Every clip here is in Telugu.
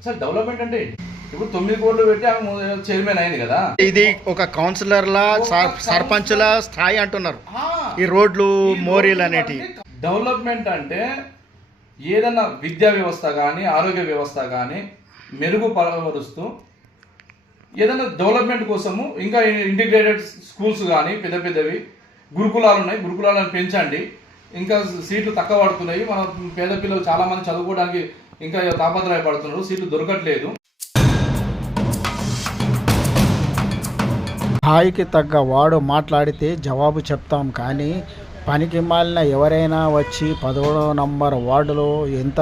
అసలు డెవలప్మెంట్ అంటే ఏంటి? ఇప్పుడు 9 కోట్లు పెట్టి ఆమె చైర్మన్ అయింది కదా. ఇది ఒక కౌన్సిలర్ల సర్పంచుల స్థాయి అంటున్నారు ఈ రోడ్లు మోరీలు అనేటివి. డెవలప్మెంట్ అంటే ఏదన్నా విద్యా వ్యవస్థ కానీ ఆరోగ్య వ్యవస్థ కానీ మెరుగుపరుస్తూ ఏదైనా డెవలప్మెంట్ కోసము ఇంకా ఇంటిగ్రేటెడ్ స్కూల్స్ కానీ పెద్ద పెద్దవి గురుకులాలు ఉన్నాయి, గురుకులాలను పెంచండి. ఇంకా సీట్లు తక్కువ పడుతున్నాయి, మన పేద పిల్లలు చాలామంది చదువుకోవడానికి ఇంకా తాపత్రయపడుతున్నారు, సీట్లు దొరకట్లేదు. స్థాయికి తగ్గ వాడు మాట్లాడితే జవాబు చెప్తాం, కానీ పనికి మాలిన ఎవరైనా వచ్చి 11వ నంబర్ వార్డులో ఎంత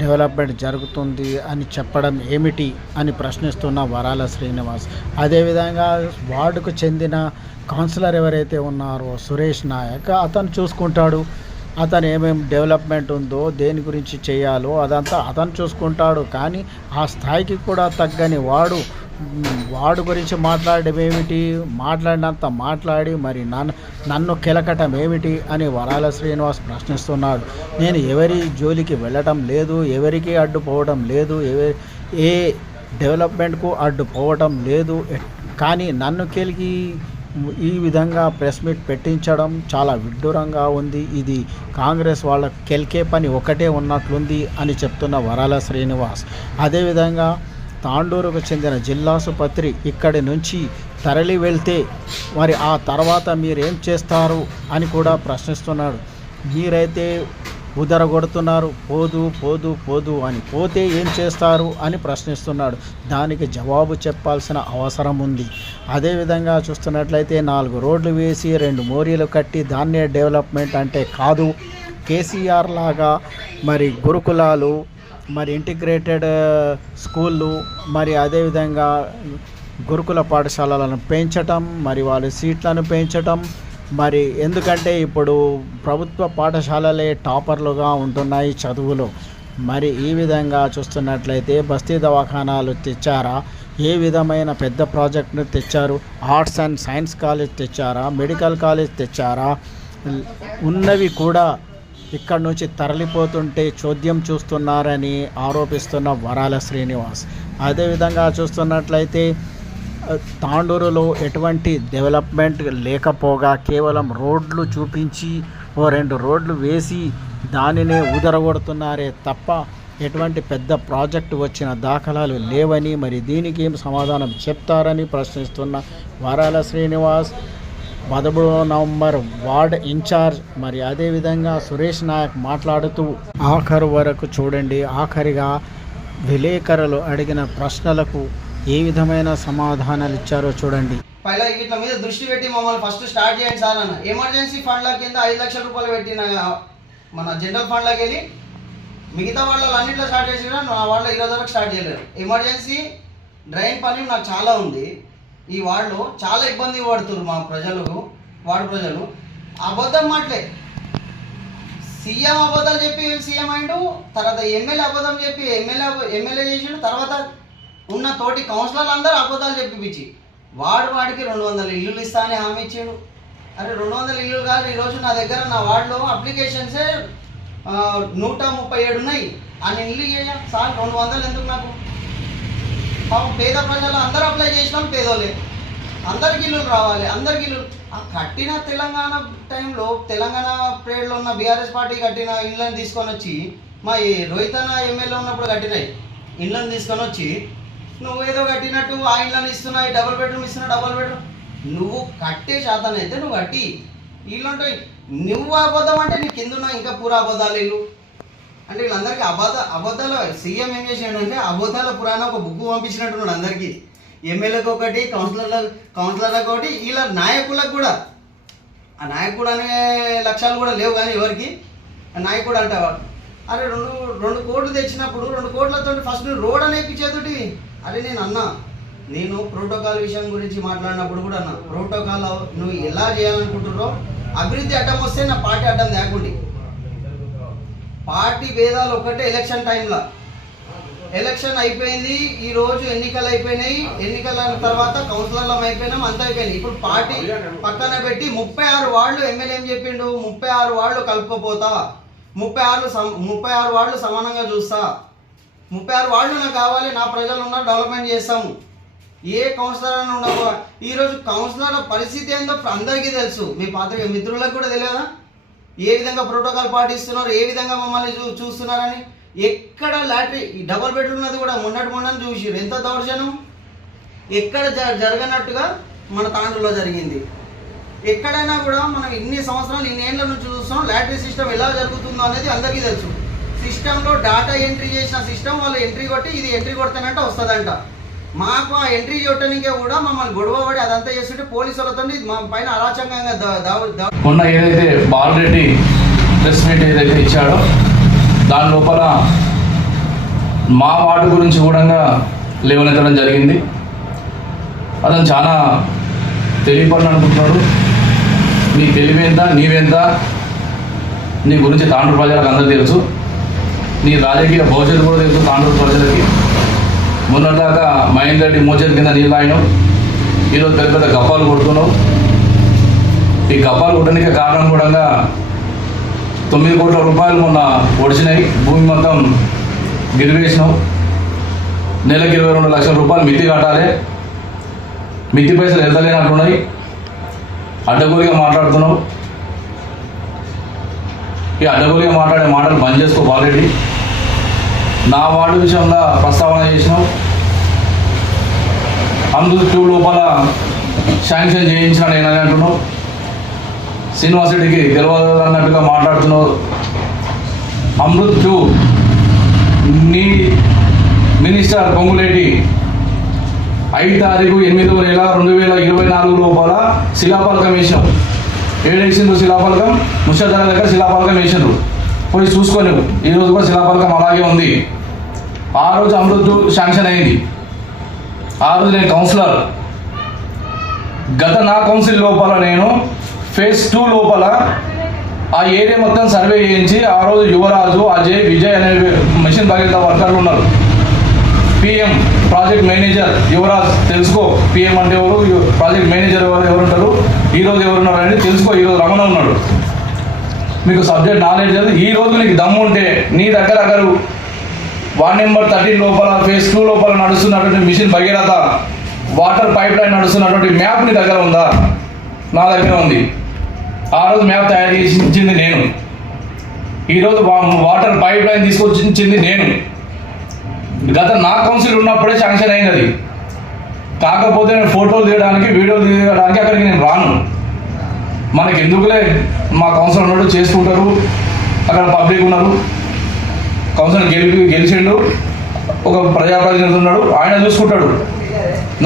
డెవలప్మెంట్ జరుగుతుంది అని చెప్పడం ఏమిటి అని ప్రశ్నిస్తున్న వరాల శ్రీనివాస్. అదేవిధంగా వార్డుకు చెందిన కౌన్సిలర్ ఎవరైతే ఉన్నారో సురేష్ నాయక్, అతను చూసుకుంటాడు. అతను ఏమేమి డెవలప్మెంట్ ఉందో దేని గురించి చేయాలో అదంతా అతను చూసుకుంటాడు. కానీ ఆ స్థాయికి కూడా తగ్గని వాడు గురించి మాట్లాడడం ఏమిటి, మాట్లాడినంత మాట్లాడి మరి నన్ను కెలకటం ఏమిటి అని వరాల శ్రీనివాస్ ప్రశ్నిస్తున్నాడు. నేను ఎవరి జోలికి వెళ్ళటం లేదు, ఎవరికి అడ్డుపోవడం లేదు, ఏ డెవలప్మెంట్కు అడ్డుపోవటం లేదు. కానీ నన్ను కెలికి ఈ విధంగా ప్రెస్ మీట్ పెట్టించడం చాలా విడ్డూరంగా ఉంది. ఇది కాంగ్రెస్ వాళ్ళ కెలికే పని ఒకటే ఉన్నట్లుంది అని చెప్తున్న వరాల శ్రీనివాస్. అదేవిధంగా తాండూరుకు చెందిన జిల్లాసుపత్రి ఇక్కడి నుంచి తరలి వెళ్తే మరి ఆ తర్వాత మీరేం చేస్తారు అని కూడా ప్రశ్నిస్తున్నాడు. మీరైతే ఉదరగొడుతున్నారు, పోదు పోదు పోదు అని, పోతే ఏం చేస్తారు అని ప్రశ్నిస్తున్నాడు. దానికి జవాబు చెప్పాల్సిన అవసరం ఉంది. అదేవిధంగా చూస్తున్నట్లయితే 4 రోడ్లు వేసి 2 మోరీలు కట్టి దాన్నే డెవలప్మెంట్ అంటే కాదు. కేసీఆర్ లాగా మరి గురుకులాలు, మరి ఇంటిగ్రేటెడ్ స్కూళ్ళు, మరి అదేవిధంగా గురుకుల పాఠశాలలను పెంచటం, మరి వాళ్ళ సీట్లను పెంచటం. మరి ఎందుకంటే ఇప్పుడు ప్రభుత్వ పాఠశాలలే టాపర్లుగా ఉంటున్నాయి చదువులో. మరి ఈ విధంగా చూస్తున్నట్లయితే బస్తీ దవాఖానాలు తెచ్చారా, ఏ విధమైన పెద్ద ప్రాజెక్టును తెచ్చారు, ఆర్ట్స్ అండ్ సైన్స్ కాలేజ్ తెచ్చారా, మెడికల్ కాలేజ్ తెచ్చారా, ఉన్నవి కూడా ఇక్కడి నుంచి తరలిపోతుంటే చోద్యం చూస్తున్నారని ఆరోపిస్తున్న వరాల శ్రీనివాస్. అదేవిధంగా చూస్తున్నట్లయితే తాండూరులో ఎటువంటి డెవలప్మెంట్ లేకపోగా కేవలం రోడ్లు చూపించి 2 రోడ్లు వేసి దానినే ఉదరగొడుతున్నారే తప్ప ఎటువంటి పెద్ద ప్రాజెక్టు వచ్చిన దాఖలాలు లేవని, మరి దీనికి ఏం సమాధానం చెప్తారని ప్రశ్నిస్తున్న వరాల శ్రీనివాస్. 13వ నంబర్ వార్డ్ ఇన్ఛార్జ్ మరి అదేవిధంగా సురేష్ నాయక్ మాట్లాడుతూ ఆఖరు వరకు చూడండి. ఆఖరిగా విలేకరులు అడిగిన ప్రశ్నలకు ఏ విధమైన సమాధానాలు ఇచ్చారో చూడండి. పైలా వీటి మీద దృష్టి పెట్టి మమ్మల్ని ఫస్ట్ స్టార్ట్ చేయండి సార్ అన్న. ఎమర్జెన్సీ ఫండ్ల కింద 5 లక్షల రూపాయలు పెట్టిన మన జనరల్ ఫండ్లోకి వెళ్ళి మిగతా వాళ్ళు అన్నింటిలో స్టార్ట్ చేసి కూడా నా వాళ్ళు 20 వరకు స్టార్ట్ చేయలేరు. ఎమర్జెన్సీ డ్రైన్ పని నాకు చాలా ఉంది. ఈ వార్డులో చాలా ఇబ్బంది పడుతున్నారు మా వార్డు ప్రజలు. అబద్ధం మాటలే, సీఎం అబద్ధాలు చెప్పి సీఎం అయిండు, తర్వాత ఎమ్మెల్యే అబద్ధం చెప్పి ఎమ్మెల్యే చేసిండు, తర్వాత ఉన్న తోటి కౌన్సిలర్లు అందరూ అబద్ధాలు చెప్పిపించి వాడికి 200 ఇల్లులు ఇస్తా అని హామీ ఇచ్చాడు. అరే 200 ఇల్లులు కాదు, ఈరోజు నా దగ్గర నా వార్డులో అప్లికేషన్సే 137 ఉన్నాయి. అన్ని ఇల్లు ఇయ్యా సార్, 200 ఎందుకు నాకు? పాపం పేద ప్రజలు అందరూ అప్లై చేసిన వాళ్ళు పేదోళ్ళే, అందరికి ఇల్లులు రావాలి, అందరికి ఇల్లు. ఆ కట్టిన తెలంగాణ టైంలో తెలంగాణ పీరియడ్లో ఉన్న బీఆర్ఎస్ పార్టీ కట్టిన ఇళ్ళని తీసుకొని వచ్చి మా రోహితన్న ఎమ్మెల్యే ఉన్నప్పుడు కట్టినాయి ఇళ్ళని తీసుకొని వచ్చి నువ్వు ఏదో కట్టినట్టు ఆ ఇళ్ళని ఇస్తున్నాయి, డబుల్ బెడ్రూమ్ ఇస్తున్నావు, డబుల్ బెడ్రూమ్ నువ్వు కట్టే శాతం అయితే నువ్వు కట్టి ఇల్లు ఉంటాయి. నువ్వు అబద్ధం అంటే నీ కింద ఉన్న ఇంకా పూర అబద్ధాలు ఇల్లు అంటే వీళ్ళందరికీ అబద్ధాలు. సీఎం ఏం చేసాడంటే అబద్ధాల పురాణం ఒక బుక్ పంపించినట్టున్నాడు అందరికీ. ఎమ్మెల్యేకి ఒకటి, కౌన్సిలర్లకు ఒకటి, ఇలా నాయకులకు కూడా. ఆ నాయకుడు అనే లక్ష్యాలు కూడా లేవు కానీ ఎవరికి. నాయకుడు అంటావా? అరే 2 కోట్లు తెచ్చినప్పుడు 2 కోట్లతో ఫస్ట్ నువ్వు రోడ్ అనేపించేతోటి. అరే నేను ప్రోటోకాల్ విషయం గురించి మాట్లాడినప్పుడు కూడా అన్నా, ప్రోటోకాల్ నువ్వు ఎలా చేయాలనుకుంటున్నారో అభివృద్ధి అడ్డం వస్తే నా పార్టీ అడ్డం లేకుండా. పార్టీ భేదాలు ఒకటే ఎలక్షన్ టైంలో. ఎలక్షన్ అయిపోయింది, ఈరోజు ఎన్నికలు అయిపోయినాయి, ఎన్నికల తర్వాత కౌన్సిలర్లం అయిపోయినాం, అంతా అయిపోయినాయి. ఇప్పుడు పార్టీ పక్కన పెట్టి 36 వార్డులు ఎమ్మెల్యే ఏం చెప్పిండు, 36 వార్డులు కలుపుకోపోతా, 36 వార్డులు సమానంగా చూస్తా, 36 వార్డులు నాకు కావాలి, నా ప్రజలు ఉన్నారు, డెవలప్మెంట్ చేస్తాము. ఏ కౌన్సిలర్ అని ఉండవు. ఈరోజు కౌన్సిలర్ల పరిస్థితి ఏందో అందరికీ తెలుసు, మీ పాత్రిక మిత్రులకు కూడా తెలియదా ఏ విధంగా ప్రోటోకాల్ పాటిస్తున్నారు, ఏ విధంగా మమ్మల్ని చూస్తున్నారని. ఎక్కడ లాటరీ డబుల్ బెడ్రూమ్ ఉన్నది కూడా మొన్న చూసిరు, ఎంత దౌర్జన్యం. ఎక్కడ జరగనట్టుగా మన తాండ్రులో జరిగింది. ఎక్కడైనా కూడా మనం ఇన్ని సంవత్సరాలు ఇన్ని ఏళ్ళ నుంచి చూస్తున్నాం, లాటరీ సిస్టమ్ ఎలా జరుగుతుందో అనేది అందరికీ తెలుసు. సిస్టంలో డాటా ఎంట్రీ చేసిన సిస్టమ్ వాళ్ళు ఎంట్రీ కొట్టి ఇది ఎంట్రీ కొడతానంటే వస్తుందంట. మాకు ఆ ఎంట్రీ కొట్టడానికే కూడా మమ్మల్ని గొడవపడి అదంతా చేస్తుంటే పోలీసులతో మా పైన అరాచకంగా మొన్న ఏదైతే బాలరెడ్డి ప్రెస్ మీట్ ఏదైతే ఇచ్చాడో దాని లోపల మా వార్డు గురించి కూడా లేవనెత్తడం జరిగింది. అతను చాలా తెలియపడిన అనుకుంటున్నాడు. నీ తెలివేంత నీవెంత నీ గురించి తాండూరు ప్రజలకు అందరూ తెలుసు, నీ రాజకీయ భవిష్యత్తు కూడా తెలుసు తాండూరు ప్రజలకి. మొన్నటిదాకా మహేందర్ రెడ్డి మోచేతి కింద నీళ్ళు ఆయనవు, ఈరోజు పెద్ద పెద్ద గప్పాలు కొడుతున్నావు. ఈ గప్పాలు కొట్టడానికి కారణం కూడా 9 కోట్ల రూపాయలు మొన్న ఒడిచినాయి, భూమి మొత్తం గిరివేసినావు. నెలకి 22 లక్షల రూపాయలు మిత్తి కట్టాలి, మిత్తి పైసలు వెళ్తలేనట్టున్నాయి, అడ్డగోలుగా మాట్లాడుతున్నావు. ఈ అడ్డగోలుగా మాట్లాడే మాటలు బంద్ చేసుకో ఆల్రెడీ. నా వార్డు విషయంలో ప్రస్తావన చేసినావు. అమృత్ 2 లోపల శాంక్షన్ చేయించిన నేనని అంటున్నావు. శ్రీనివాస్ రెడ్డికి తెలియదు అన్నట్టుగా మాట్లాడుతున్నావు. అమృత్ 2 నీ మినిస్టర్ పొంగులేటి 5 తారీఖు 8వ నెల 2024 లోపల శిలాఫలకం వేసినావు. ఏడేసిండ్రు శిలాఫలకం, ముషాదర దగ్గర శిలాఫలకం వేసిండ్రు, పోయి చూసుకొని. ఈరోజు కూడా శిలాఫలకం అలాగే ఉంది. ఆ రోజు అమృత్ శాంక్షన్ అయింది. ఆ రోజు నేను కౌన్సిలర్. గత నా కౌన్సిల్ లోపల నేను ఫేజ్ 2 లోపల ఆ ఏరియా మొత్తం సర్వే చేయించి ఆ రోజు యువరాజు, అజయ్, విజయ్ అనే మిషన్ భగీరథ వర్కర్లు ఉన్నారు. పిఎం ప్రాజెక్ట్ మేనేజర్ యువరాజ్, తెలుసుకో పిఎం అంటే ఎవరు, ప్రాజెక్ట్ మేనేజర్ ఎవరు ఉంటారు, ఈరోజు ఎవరున్నారు అనేది తెలుసుకో. ఈరోజు రమణ ఉన్నాడు. మీకు సబ్జెక్ట్ నాలెడ్జ్ లేదు. ఈ రోజు నీకు దమ్ము ఉంటే నీ దగ్గర వార్డ్ నెంబర్ 13 లోపల ఫేజ్ 2 లోపల నడుస్తున్నటువంటి mission Bhagiratha water pipeline నడుస్తున్నటువంటి మ్యాప్ నీ దగ్గర ఉందా? నా దగ్గర ఉంది. ఆ రోజు మ్యాప్ తయారు చేసి ఇచ్చింది నేను. ఈరోజు వాటర్ పైప్ లైన్ తీసుకొచ్చింది నేను. గత నా కౌన్సిల్ ఉన్నప్పుడే శాంక్షన్ అయింది అది. కాకపోతే నేను ఫోటోలు తీయడానికి, వీడియోలు తీయడానికి అక్కడికి నేను రాను. మనకి ఎందుకులే, మా కౌన్సిల్ ఉన్నాడు, చేసుకుంటారు, అక్కడ పబ్లిక్ ఉన్నారు, కౌన్సిల్ గెలిచిండు, ఒక ప్రజాప్రతినిధి ఉన్నాడు, ఆయన చూసుకుంటాడు.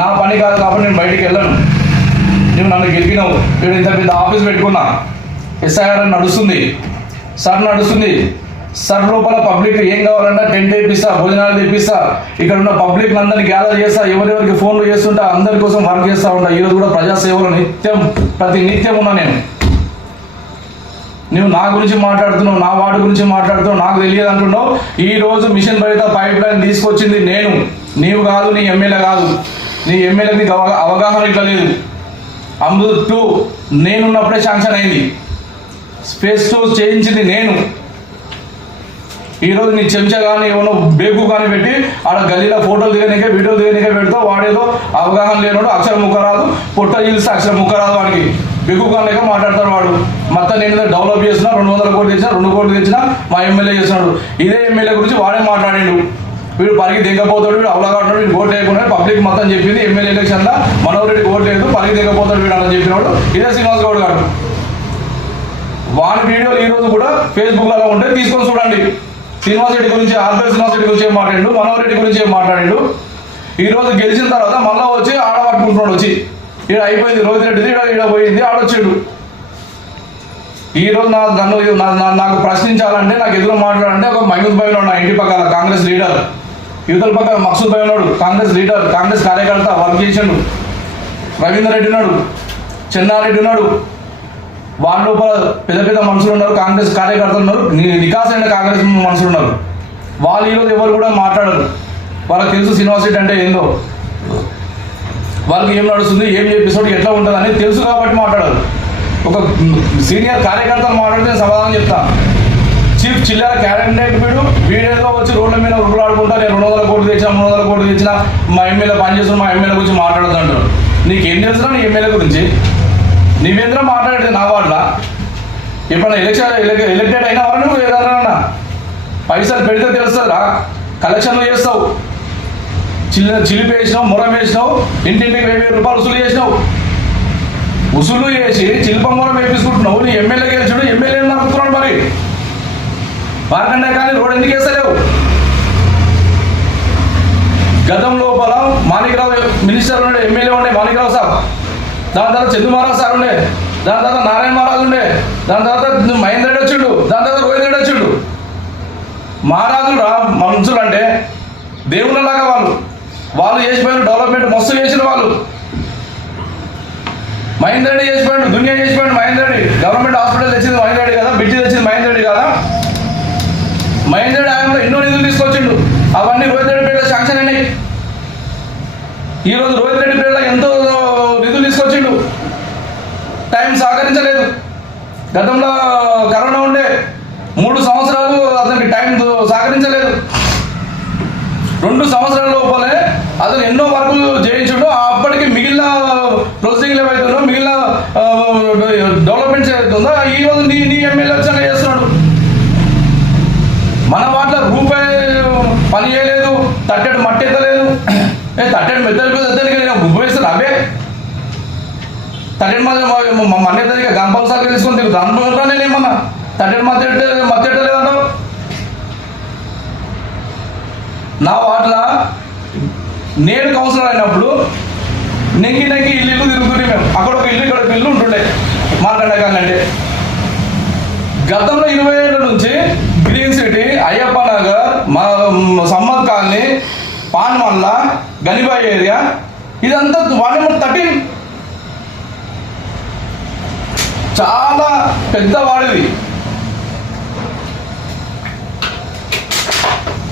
నా పని కాదు కాబట్టి నేను బయటికి వెళ్ళను. నువ్వు నన్ను గెలిపినావు, నేను ఇంత పెద్ద ఆఫీస్ పెట్టుకున్నా, ఎస్ఐఆర్ నడుస్తుంది, సర్ నడుస్తుంది. సర్ లోపల పబ్లిక్ ఏం కావాలన్నా టెంట్ వేపిస్తా, భోజనాలు తెప్పిస్తా, ఇక్కడ ఉన్న పబ్లిక్ అందరినీ గ్యాదర్ చేస్తా, ఎవరెవరికి ఫోన్లు చేస్తుంటా అందరి కోసం వర్క్ చేస్తూ ఉంటా. ఈరోజు కూడా ప్రజాసేవలో ప్రతి నిత్యం ఉన్నా నేను. నువ్వు నా గురించి మాట్లాడుతున్నావు, నా వార్డు గురించి మాట్లాడుతున్నావు, నాకు తెలియదు అంటున్నావు. ఈ రోజు మిషన్ భగీరథ పైప్ లైన్ తీసుకొచ్చింది నేను, నీవు కాదు, నీ ఎమ్మెల్యే కాదు. నీ ఎమ్మెల్యేకి అవగాహన ఇట్లా లేదు. అమృత్ 2 నేనున్నప్పుడే శాంక్షన్ అయింది. ఫేజ్ 2 చేయించింది నేను. ఈరోజు నీ చెంచా కానీ ఏమన్నా బేగు కానీ పెట్టి ఆడ గల్లీలో ఫోటోలు దిగనికే, వీడియోలు దిగనికే పెడతావు. వాడేదో అవగాహన లేనోడు, అక్షరం ముక్క రాదు, పొట్ట చీలిస్తే అక్షరం ముక్క రాదు వాడికి. బెగ్గు కానీ లేక మాట్లాడతాడు వాడు. మొత్తం నేను డెవలప్ చేసినా, 200 కోట్లు తెచ్చినా, 2 కోట్లు తెచ్చినా మా ఎమ్మెల్యే చేస్తున్నాడు. ఇదే ఎమ్మెల్యే గురించి వాడే మాట్లాడిండు. వీడు పరిగి దిగపోతాడు, వీడు అవలాగాడు, వీడు ఓటు వేయకుండా పబ్లిక్ మొత్తం చెప్పింది. ఎమ్మెల్యే ఎలక్షన్లో మనోహర్ రెడ్డికి ఓటు లేదు, పరిగి దిగపోతాడు వీడు అని చెప్పినాడు ఇదే శ్రీనివాస్ గౌడ్ గారు. వాడి వీడియోలు ఈరోజు కూడా ఫేస్బుక్లలో ఉంటే తీసుకొని చూడండి. శ్రీనివాస్ రెడ్డి గురించి, ఆర్పీ శ్రీనివాస్ రెడ్డి గురించి ఏం మాట్లాడిండు, మనోహర్ రెడ్డి గురించి ఏం మాట్లాడిండు. ఈరోజు గెలిచిన తర్వాత మళ్ళీ వచ్చి ఆడబట్టుకుంటున్నాడు. వచ్చి ఈడ అయిపోయింది రోహిత్ రెడ్డిది, ఈడ పోయింది, ఆడొచ్చాడు. ఈరోజు నాకు ప్రశ్నించాలంటే, నాకు ఎదురు మాట్లాడాలంటే ఒక మహమూద్ భాయ్ ఉన్నాడు, నా ఇంటి పక్కన కాంగ్రెస్ లీడర్. యువతల పక్కన మక్సూద్ భాయ్ ఉన్నాడు, కాంగ్రెస్ లీడర్, కాంగ్రెస్ కార్యకర్త, వర్క్ చేసాడు. రవీందర్ రెడ్డి ఉన్నాడు, చెన్నారెడ్డి ఉన్నాడు. వాళ్ళ లోపల పెద్ద పెద్ద మనుషులు ఉన్నారు, కాంగ్రెస్ కార్యకర్తలు ఉన్నారు, వికాస్ అయిన కాంగ్రెస్ మనుషులు ఉన్నారు. వాళ్ళు ఈరోజు ఎవరు కూడా మాట్లాడరు. వాళ్ళకి తెలుసు శ్రీనివాస్ రెడ్డి అంటే ఏందో, వాళ్ళకి ఏం నడుస్తుంది, ఏం ఎపిసోడ్ ఎట్లా ఉంటుంది అనేది తెలుసు కాబట్టి మాట్లాడరు. ఒక సీనియర్ కార్యకర్తలు మాట్లాడితే సమాధానం చెప్తా. చీఫ్ చిల్లర క్యాండిడేట్ వీడేదో వచ్చి రోడ్ల మీద రుబ్బలాడుకుంటా నేను 200 కోట్లు తెచ్చినా 300 కోట్లు తెచ్చినా మా ఎమ్మెల్యే పనిచేస్తున్నా మా ఎమ్మెల్యే గురించి మాట్లాడుతుంటాడు. నీకేం తెలుసురా నీ ఎమ్మెల్యే గురించి? నీవేంద్ర మాట్లాడేది నా వాళ్ళ? ఎప్పుడన్నా ఎలక్టెడ్ అయినా వాళ్ళు నువ్వు ఏదన్నా పైసలు పెడితే తెలుస్తుందిరా. కలెక్షన్లు చేస్తావు, చిలిపి వేసినావు, మొరం వేసినావు, ఇంటింటికి 1000 రూపాయలు వసూలు చేసినావు. వసూలు చేసి చిల్పం మొరం వేపించుకుంటున్నావు. నీ ఎమ్మెల్యే గెలిచాడు, ఎమ్మెల్యే నడుపుతున్నాడు. మరి మార్కండే కానీ రోడ్ ఎందుకు వేస్తలేవు? గతం లోపల మాణిక్రావు మినిస్టర్ ఉండే, ఎమ్మెల్యే ఉండే మాణిక్రావు సార్, దాని తర్వాత చందు మహారాజ్ సార్ ఉండే, దాని తర్వాత నారాయణ మహారాజ్ ఉండే, దాని తర్వాత మహేందర్ రెడ్డి వచ్చిండు, దాని తర్వాత రోహిత్ రెడ్డి వచ్చిండు. మహారాజులు మనుషులు అంటే దేవుళ్ళలాగా వాళ్ళు చేసిపోయిన డెవలప్మెంట్ మస్తు చేసిన వాళ్ళు. మహేందర్ రెడ్డి చేసిపోయాడు, దునియా చేసిపోయాడు. మహేందర్ రెడ్డి గవర్నమెంట్ హాస్పిటల్ తెచ్చింది మహేందర్ రెడ్డి కదా, బ్రిడ్జి తెచ్చింది మహేందర్ రెడ్డి కదా. మహేందర్ రెడ్డి ఆయనలో ఎన్నో నిధులు తీసుకొచ్చిండు, అవన్నీ రోహిత్ రెడ్డి పేరులో శాంక్షన్ అయినాయి. ఈరోజు రోహిత్ రెడ్డి పేరులో ఎంతో నిధులు తీసుకొచ్చిండు. టైం సహకరించలేదు. గతంలో కరోనా ఉండే 3 సంవత్సరాలు అతనికి టైం సహకరించలేదు. 2 సంవత్సరాల లోపలే అతను ఎన్నో వర్కులు చేయించుడు. అప్పటికి మిగిలిన ప్రొసీడింగ్ ఏవైతుందో, మిగిలిన డెవలప్మెంట్స్ ఏవైతుందో ఈ రోజు నీ ఎమ్మెల్యే వచ్చాక చేస్తున్నాడు. మన వాటిలో రూపాయి పని చేయలేదు, తట్టెడు మట్టి ఎత్తలేదు. తట్టెడు మెత్తడికి గుబ్బు వేస్తారు. అవే తట్టెడు మట్టి ఎత్తదిగా గంపలు సార్లు తీసుకొని తిరుగుతా అనుకుంటా. నేనేమన్నా తట్టెడు మట్టి ఎట్టలేదంటావు? నా వాటిలో నేను కౌన్సిలర్ అయినప్పుడు నెంగి ఇల్లు తిరుగుతుంటే మేము అక్కడ ఒక ఇల్లు ఇక్కడ ఒక ఇల్లు ఉంటుండే మార్కండేకాల్ అంటే. గతంలో 20 ఏళ్ళ నుంచి గ్రీన్ సిటీ, అయ్యప్ప నగర్, సమ్మత్ కాలనీ, పాన్మల్ల, గనిబాయ్ ఏరియా ఇదంతా 113 చాలా పెద్ద వాడిది.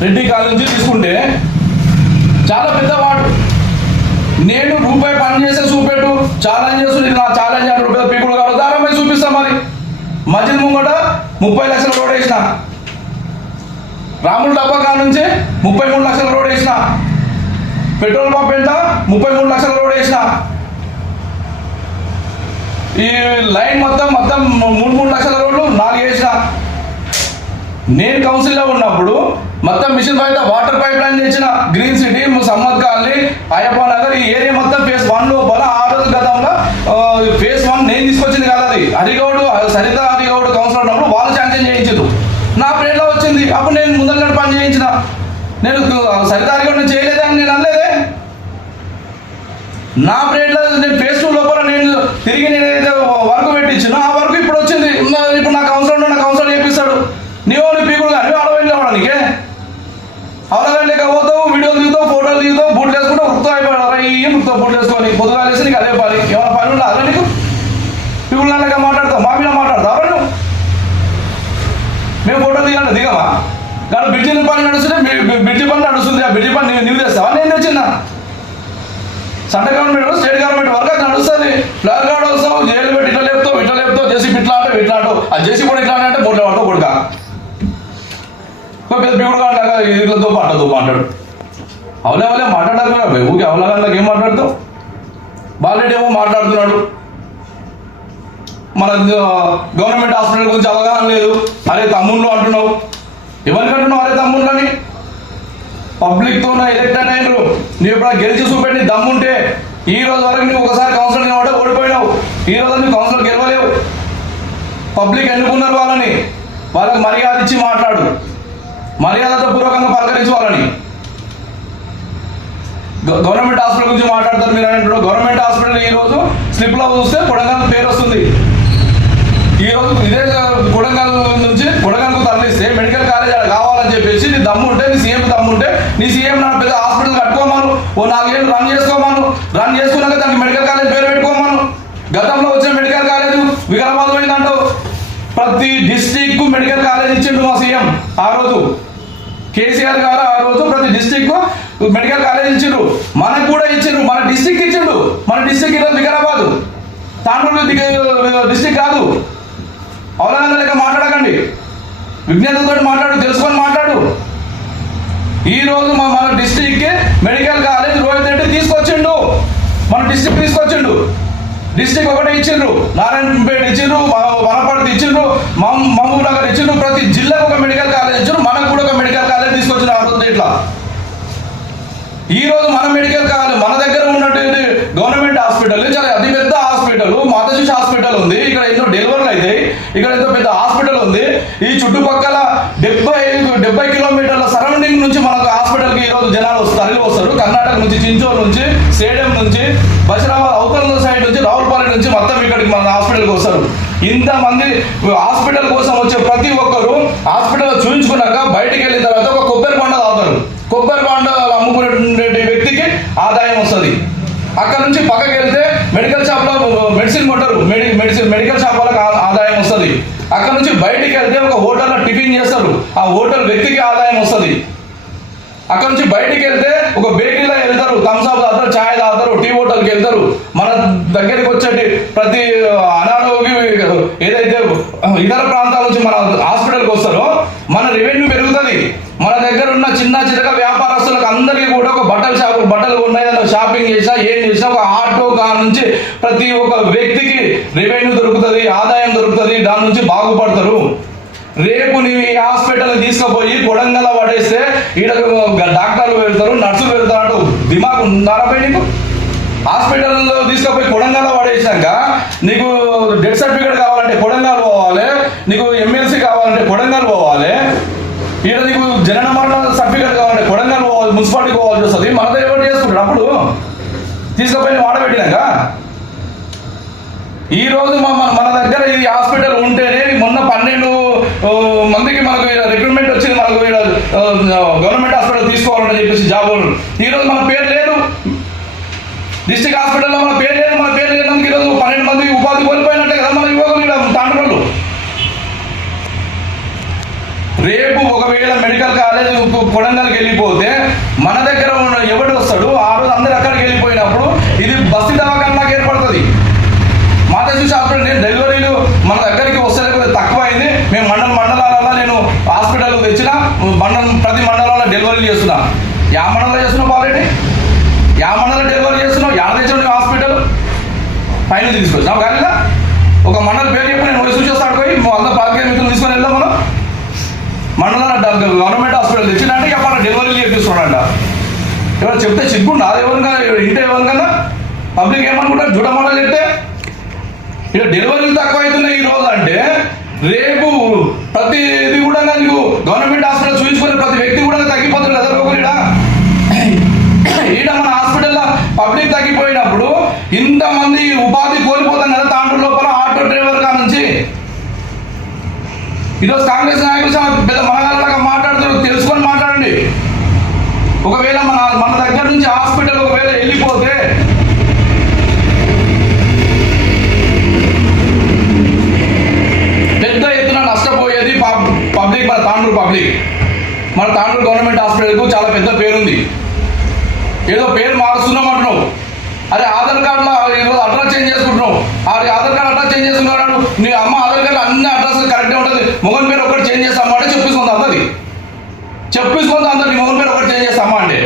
రెడ్డి కాలనీ నుంచి తీసుకుంటే చాలా పెద్దవాడు. నేను రూపాయి పని చేసే చూపెట్టు ఛాలెంజ్ చేస్తుంది. నా ఛాలెంజ్ రూపాయలు పీకుడు కాదు, దారం చూపిస్తా. మరి మస్జిద్ ముంగట 30 లక్షల రోడ్ వేసిన, రాముల డబ్బా కాడ నుంచి 33 లక్షల రోడ్ వేసిన, పెట్రోల్ పంప్ ఎంత 33 లక్షల రోడ్ వేసిన, ఈ లైన్ మొత్తం 3 లక్షల రోడ్లు 4 వేసిన. నేను కౌన్సిల్లో ఉన్నప్పుడు మొత్తం మిషన్ బయట వాటర్ పైప్ లైన్ తెచ్చిన. గ్రీన్ సిటీ, సమ్మత్ కాలనీ, అయ్యప్ప నగర్ ఈ ఏరియా మొత్తం phase 1 లోపల ఆ రోజు గతంలో phase 1 నేను తీసుకొచ్చింది కదా. అది హరిగౌడ్, సరిత హరిగౌడ్ కౌన్సిలర్ ఉన్నప్పుడు వాళ్ళు శాంక్షన్ చేయించారు. నా ప్లేట్లో వచ్చింది. అప్పుడు నేను ముందర పని చేయించిన. నేను సరిత హరిగౌడ్ నేను చేయలేదని నేను అనలేదే. నా ప్లేట్లో నేను phase 2 లోపల నేను తిరిగి నేనైతే వర్క్ పెట్టించిన ఆ వర్క్ ఇప్పుడు వచ్చింది. ఇప్పుడు నా కౌన్సిలర్ చేపిస్తాడు. నీవు పీకుడు కానీ ఆడవాళ్ళ నీకే అవగాహన లేక పోతావు, వీడియోలు దిగుతావు, ఫోటోలు దిగుతావు, బూట్లు వేసుకుంటావు, వృత్తం అయిపోయాడు. ఈ వృత్తం బూట్లు వేసుకొని పొద్దుగా వేసి నీకు అదే పని. ఏమైనా పని ఉందా అలా నీకు? పీకుడు లాగా మాట్లాడతావు, మా మీద మాట్లాడతావు. అవన్నీ మేము ఫోటోలు దిగమా? కానీ బ్రిడ్జి పని నడుస్తుంటే బ్రిడ్జి పని నడుస్తుంది. ఆ బ్రిడ్జి పని నువ్వు తెస్తావా? నేను తెచ్చిందా? సెంట్రల్ గవర్నమెంట్ స్టేట్ గవర్నమెంట్ వరకు అది నడుస్తుంది. ఫ్లవర్ గార్డ్ వస్తావు, జైలు పెట్టి ఇట్లా లేపుతావు, జేసీ ఇట్లా అంటావు. ఆ జేసీ కూడా ఇట్లా అంటే బోర్డు పడతావు కొడుక. పెద్ద పీకుడు కాట్లాగా ఇట్లా దోప అంటాడు. అవలే మాట్లాడాలి. ఊరికి అవలగాళ్ళకి ఏం మాట్లాడతావు? బాలరెడ్డి ఏమో మాట్లాడుతున్నాడు, మన గవర్నమెంట్ హాస్పిటల్ గురించి అవగాహన లేదు. అరే తమ్ముళ్ళు అంటున్నావు. ఎవరికి అంటున్నావు అరే తమ్ముళ్ళు అని? పబ్లిక్తో ఎలక్టెడ్ అయినరు. నువ్వు ఎప్పుడైనా గెలిచి చూపెట్టి దమ్ముంటే ఈ రోజు వరకు నువ్వు ఒకసారి కౌన్సిలర్ నిలబడే ఓడిపోయినావు. ఈ రోజు నువ్వు కౌన్సిలర్ గెలవలేవు. పబ్లిక్ ఎన్నుకున్నారు వాళ్ళని. వాళ్ళకి మర్యాద ఇచ్చి మాట్లాడు, మర్యాదతో పూర్వకంగా పలకరించి వాళ్ళని. గవర్నమెంట్ హాస్పిటల్ గురించి మాట్లాడతారు మీరు అంటారు. గవర్నమెంట్ హాస్పిటల్ ఈ రోజు స్లిప్లో చూస్తే కొడంగల్ పేరు వస్తుంది. ఈ రోజు ఇదే కొడంగల్ నుంచి కొడంగల్కు తరలిస్తే మెడికల్ కాలేజ్ కావాలని చెప్పేసి నీ దమ్ము ఉంటే, నీ సీఎం దమ్ము ఉంటే, నీ సీఎం నా పెద్ద హాస్పిటల్ కట్టుకోమను, ఓ 4 ఏళ్ళు రన్ చేసుకోమను. రన్ చేసుకున్నాక దానికి మెడికల్ కాలేజ్ పేరు పెట్టుకోమను. గతంలో వచ్చిన మెడికల్ కాలేజ్ వికారాబాద్ పోయిందంటావు. ప్రతి డిస్ట్రిక్ట్ కు మెడికల్ కాలేజ్ ఇచ్చిండు మా సీఎం. ఆ రోజు కేసీఆర్ గారు ఆ రోజు ప్రతి డిస్ట్రిక్ట్ కు మెడికల్ కాలేజ్ ఇచ్చిండు. మనకు కూడా ఇచ్చిండు, మన డిస్ట్రిక్ట్ ఇచ్చిండు. మన డిస్ట్రిక్ట్ ఈరోజు వికారాబాద్, తాండూరు డిస్ట్రిక్ట్ కాదు. అవగాహన లేక మాట్లాడకండి. విజ్ఞతతో మాట్లాడు, తెలుసుకొని మాట్లాడు. ఈరోజు మన డిస్ట్రిక్ట్కి మెడికల్ కాలేజ్ రోహిత్ రెడ్డి తీసుకొచ్చిండు, మన డిస్ట్రిక్ట్ తీసుకొచ్చిండు. డిస్ట్రిక్ట్ ఒకటే ఇచ్చిండ్రు, నారాయణపేట ఇచ్చిండ్రు, వనపర్తి ఇచ్చిండ్రు, మహబూబ్ నగర్ ఇచ్చిండ్రు, ప్రతి జిల్లాకు ఒక మెడికల్ కాలేజ్ ఇచ్చిండ్రు. మనకు కూడా ఒక మెడికల్ కాలేజ్ తీసుకొచ్చిన ఆ రోజు. ఇట్లా ఈరోజు మన మెడికల్ కాలేజ్ మన దగ్గర ఉన్నటువంటి గవర్నమెంట్ హాస్పిటల్, చాలా అతిపెద్ద హాస్పిటల్, మాతశిశు హాస్పిటల్ ఉంది. ఇక్కడ ఎన్నో డెలివరీలు అవుతాయి, ఇక్కడ ఎంతో పెద్ద హాస్పిటల్ ఉంది. ఈ చుట్టుపక్కల 70 కిలోమీటర్ల సరౌండింగ్ నుంచి మనకు హాస్పిటల్కి ఈరోజు జనాలు వస్తారు. కర్ణాటక నుంచి, చించోల్ నుంచి, సేడెం నుంచి, బషీరాబాద్ అవతల సైడ్ నుంచి, రావులపల్లి నుంచి మొత్తం ఇక్కడికి మన హాస్పిటల్కి వస్తారు. ఇంతమంది హాస్పిటల్ కోసం వచ్చే ప్రతి ఒక్కరు హాస్పిటల్లో చూపించుకున్నాక బయటికి వెళ్ళిన తర్వాత ఒక కొబ్బరి బండ తాగుతారు. కొబ్బరి బండ అమ్ముకునే వ్యక్తికి ఆదాయం వస్తుంది. అక్కడ నుంచి పక్కకి వెళ్తే మెడికల్ షాప్లో మెడిసిన్ కొంటారు, మెడికల్ షాప్ వాళ్ళకి ఆదాయం వస్తుంది. అక్కడ నుంచి బయటికి వెళ్తే ఒక హోటల్లో టిఫిన్ చేస్తారు, ఆ హోటల్ వ్యక్తికి ఆదాయం వస్తుంది. అక్కడ నుంచి బయటికి వెళ్తే ఒక బేకరీలో వెళ్తారు, థమ్స్అప్ తాగుతారు, ఛాయ్ తాగుతారు, టీ హోటల్కి వెళ్తారు. మన దగ్గరికి వచ్చేటి ప్రతి అనారోగ్యం ఏదైతే ఇతర ప్రాంతాల నుంచి మన హాస్పిటల్కి వస్తారో మన రెవెన్యూ పెరుగుతుంది. మన దగ్గర ఉన్న చిన్న చితక వ్యాపారస్తులకు అందరికీ కూడా ఒక బట్టలు ఉన్నాయి, షాపింగ్ చేసినా ఏం చేసినా ఒక ఆటో కార్ నుంచి ప్రతి ఒక్క వ్యక్తికి రెవెన్యూ దొరుకుతుంది, ఆదాయం దొరుకుతుంది, దాని నుంచి బాగుపడతారు. రేపు నీవు ఈ హాస్పిటల్ తీసుకుపోయి కొడంగల్ పడేస్తే ఈడ డాక్టర్లు వెళ్తారు, నర్సులు వెళ్తారు అంటూ దిమాగ్ ఉందారాపై నీకు? హాస్పిటల్లో తీసుకుపోయి కొడంగల్ పడేసాక నీకు డెత్ సర్టిఫికేట్ కావాలంటే కొడంగల్ పోవాలి, నీకు ఎమ్మెల్సీ కావాలంటే కొడంగల్ పోవాలి, ఈడ నీకు జనన మరణ సర్టిఫికేట్ కావాలంటే కొడంగల్ పోవాలి, మున్సిపాలిటీకి పోవాల్సి వస్తుంది. మనతో ఎవరు చేసుకుంటాడు? అప్పుడు తీసుకుపోయి వాడబెట్టినాక ఈ రోజు మన దగ్గర ఇది హాస్పిటల్ ఉంటేనే మొన్న 12 మందికి మనకు రిక్రూట్మెంట్ వచ్చింది. మనకు గవర్నమెంట్ హాస్పిటల్ తీసుకోవాలని చెప్పేసి జాబ్. ఈ రోజు మన పేరు లేదు, డిస్ట్రిక్ట్ హాస్పిటల్లో మన పేరు లేనందుకు ఈరోజు 12 మంది ఉపాధి కోల్పోయినట్టే కదా మన యువకులు తాండ్రులు. రేపు ఒకవేళ మెడికల్ కాలేజ్ కొడంగల్కి వెళ్ళిపోతే మన దగ్గర ఉన్న ఎవడు వస్తాడు? ఆ రోజు అందరు అక్కడికి వెళ్ళిపోయినప్పుడు ఇది బస్తీ దవాఖానలాగా ఏర్పడుతుంది. మాతశిశు హాస్పిటల్ నేను డెలివరీలు మన దగ్గరికి వస్తే తక్కువ అయింది, మేము మండలాలలో నేను హాస్పిటల్ తెచ్చిన ప్రతి మండలంలో డెలివరీలు చేస్తున్నా. యా మండలంలో చేస్తున్నావు ఆల్రెడీ? యా మండలంలో డెలివరీ చేస్తున్నావు? యాడ తెచ్చిన హాస్పిటల్ పైన తీసుకొచ్చినావు కానీ ఒక మండలం పేరు చెప్పి నేను వయసు చూసేస్తాడు పోయి అందరూ పాతికేయ మిత్రులు తీసుకొని వెళ్దాం. మనం మండలంలో గవర్నమెంట్ హాస్పిటల్ తెచ్చినంటే చెప్పాలి డెలివరీలు చేపిస్తున్నాడంట. ఎవరు చెప్తే సిగ్గుండా? ఎవరికన్నా ఇంటే ఎవరికన్నా పబ్లిక్ ఏమనుకుంటారు? చూడమని చెప్తే ఇక డెలివరీలు తక్కువ అవుతున్నాయి ఈ రోజు అంటే రేపు ప్రతిది కూడా నీకు గవర్నమెంట్ హాస్పిటల్ చూపించుకునే ప్రతి వ్యక్తి కూడా తగ్గిపోతుంది కదా రోగులు. ఈడ మన హాస్పిటల్లో పబ్లిక్ తగ్గిపోయినప్పుడు ఇంతమంది ఉపాధి కోల్పోతాం కదా తాండ్రు లోపల ఆటో డ్రైవర్ గా నుంచి. ఈరోజు కాంగ్రెస్ నాయకులు పెద్ద మనగాళ్ళగా మాట్లాడుతున్నారు, తెలుసుకొని మాట్లాడండి. ఒకవేళ మన దగ్గర నుంచి హాస్పిటల్ ఒకవేళ వెళ్ళిపోతే పెద్ద ఎత్తున నష్టపోయేది పబ్లిక్. మన తాండ్రు గవర్నమెంట్ హాస్పిటల్కు చాలా పెద్ద పేరుంది. ఏదో పేరు మారుస్తున్నాం అంటున్నావు, అరే ఆధార్ కార్డులో ఈరోజు అడ్రస్ చేంజ్ చేసుకుంటున్నావు. ఆధార్ కార్డు అడ్రస్ చేంజ్ చేసుకున్నాడు, నీ అమ్మ ఆధార్ కార్డు అన్ని అడ్రస్ కరెక్ట్గా ఉంటుంది. మొగన్ పేరు ఒకటి చేంజ్ చేస్తామా అంటే చెప్పేసుకుంది అందది, నీ మొగన్ పేరు ఒకటి చేంజ్ చేస్తామా అంటే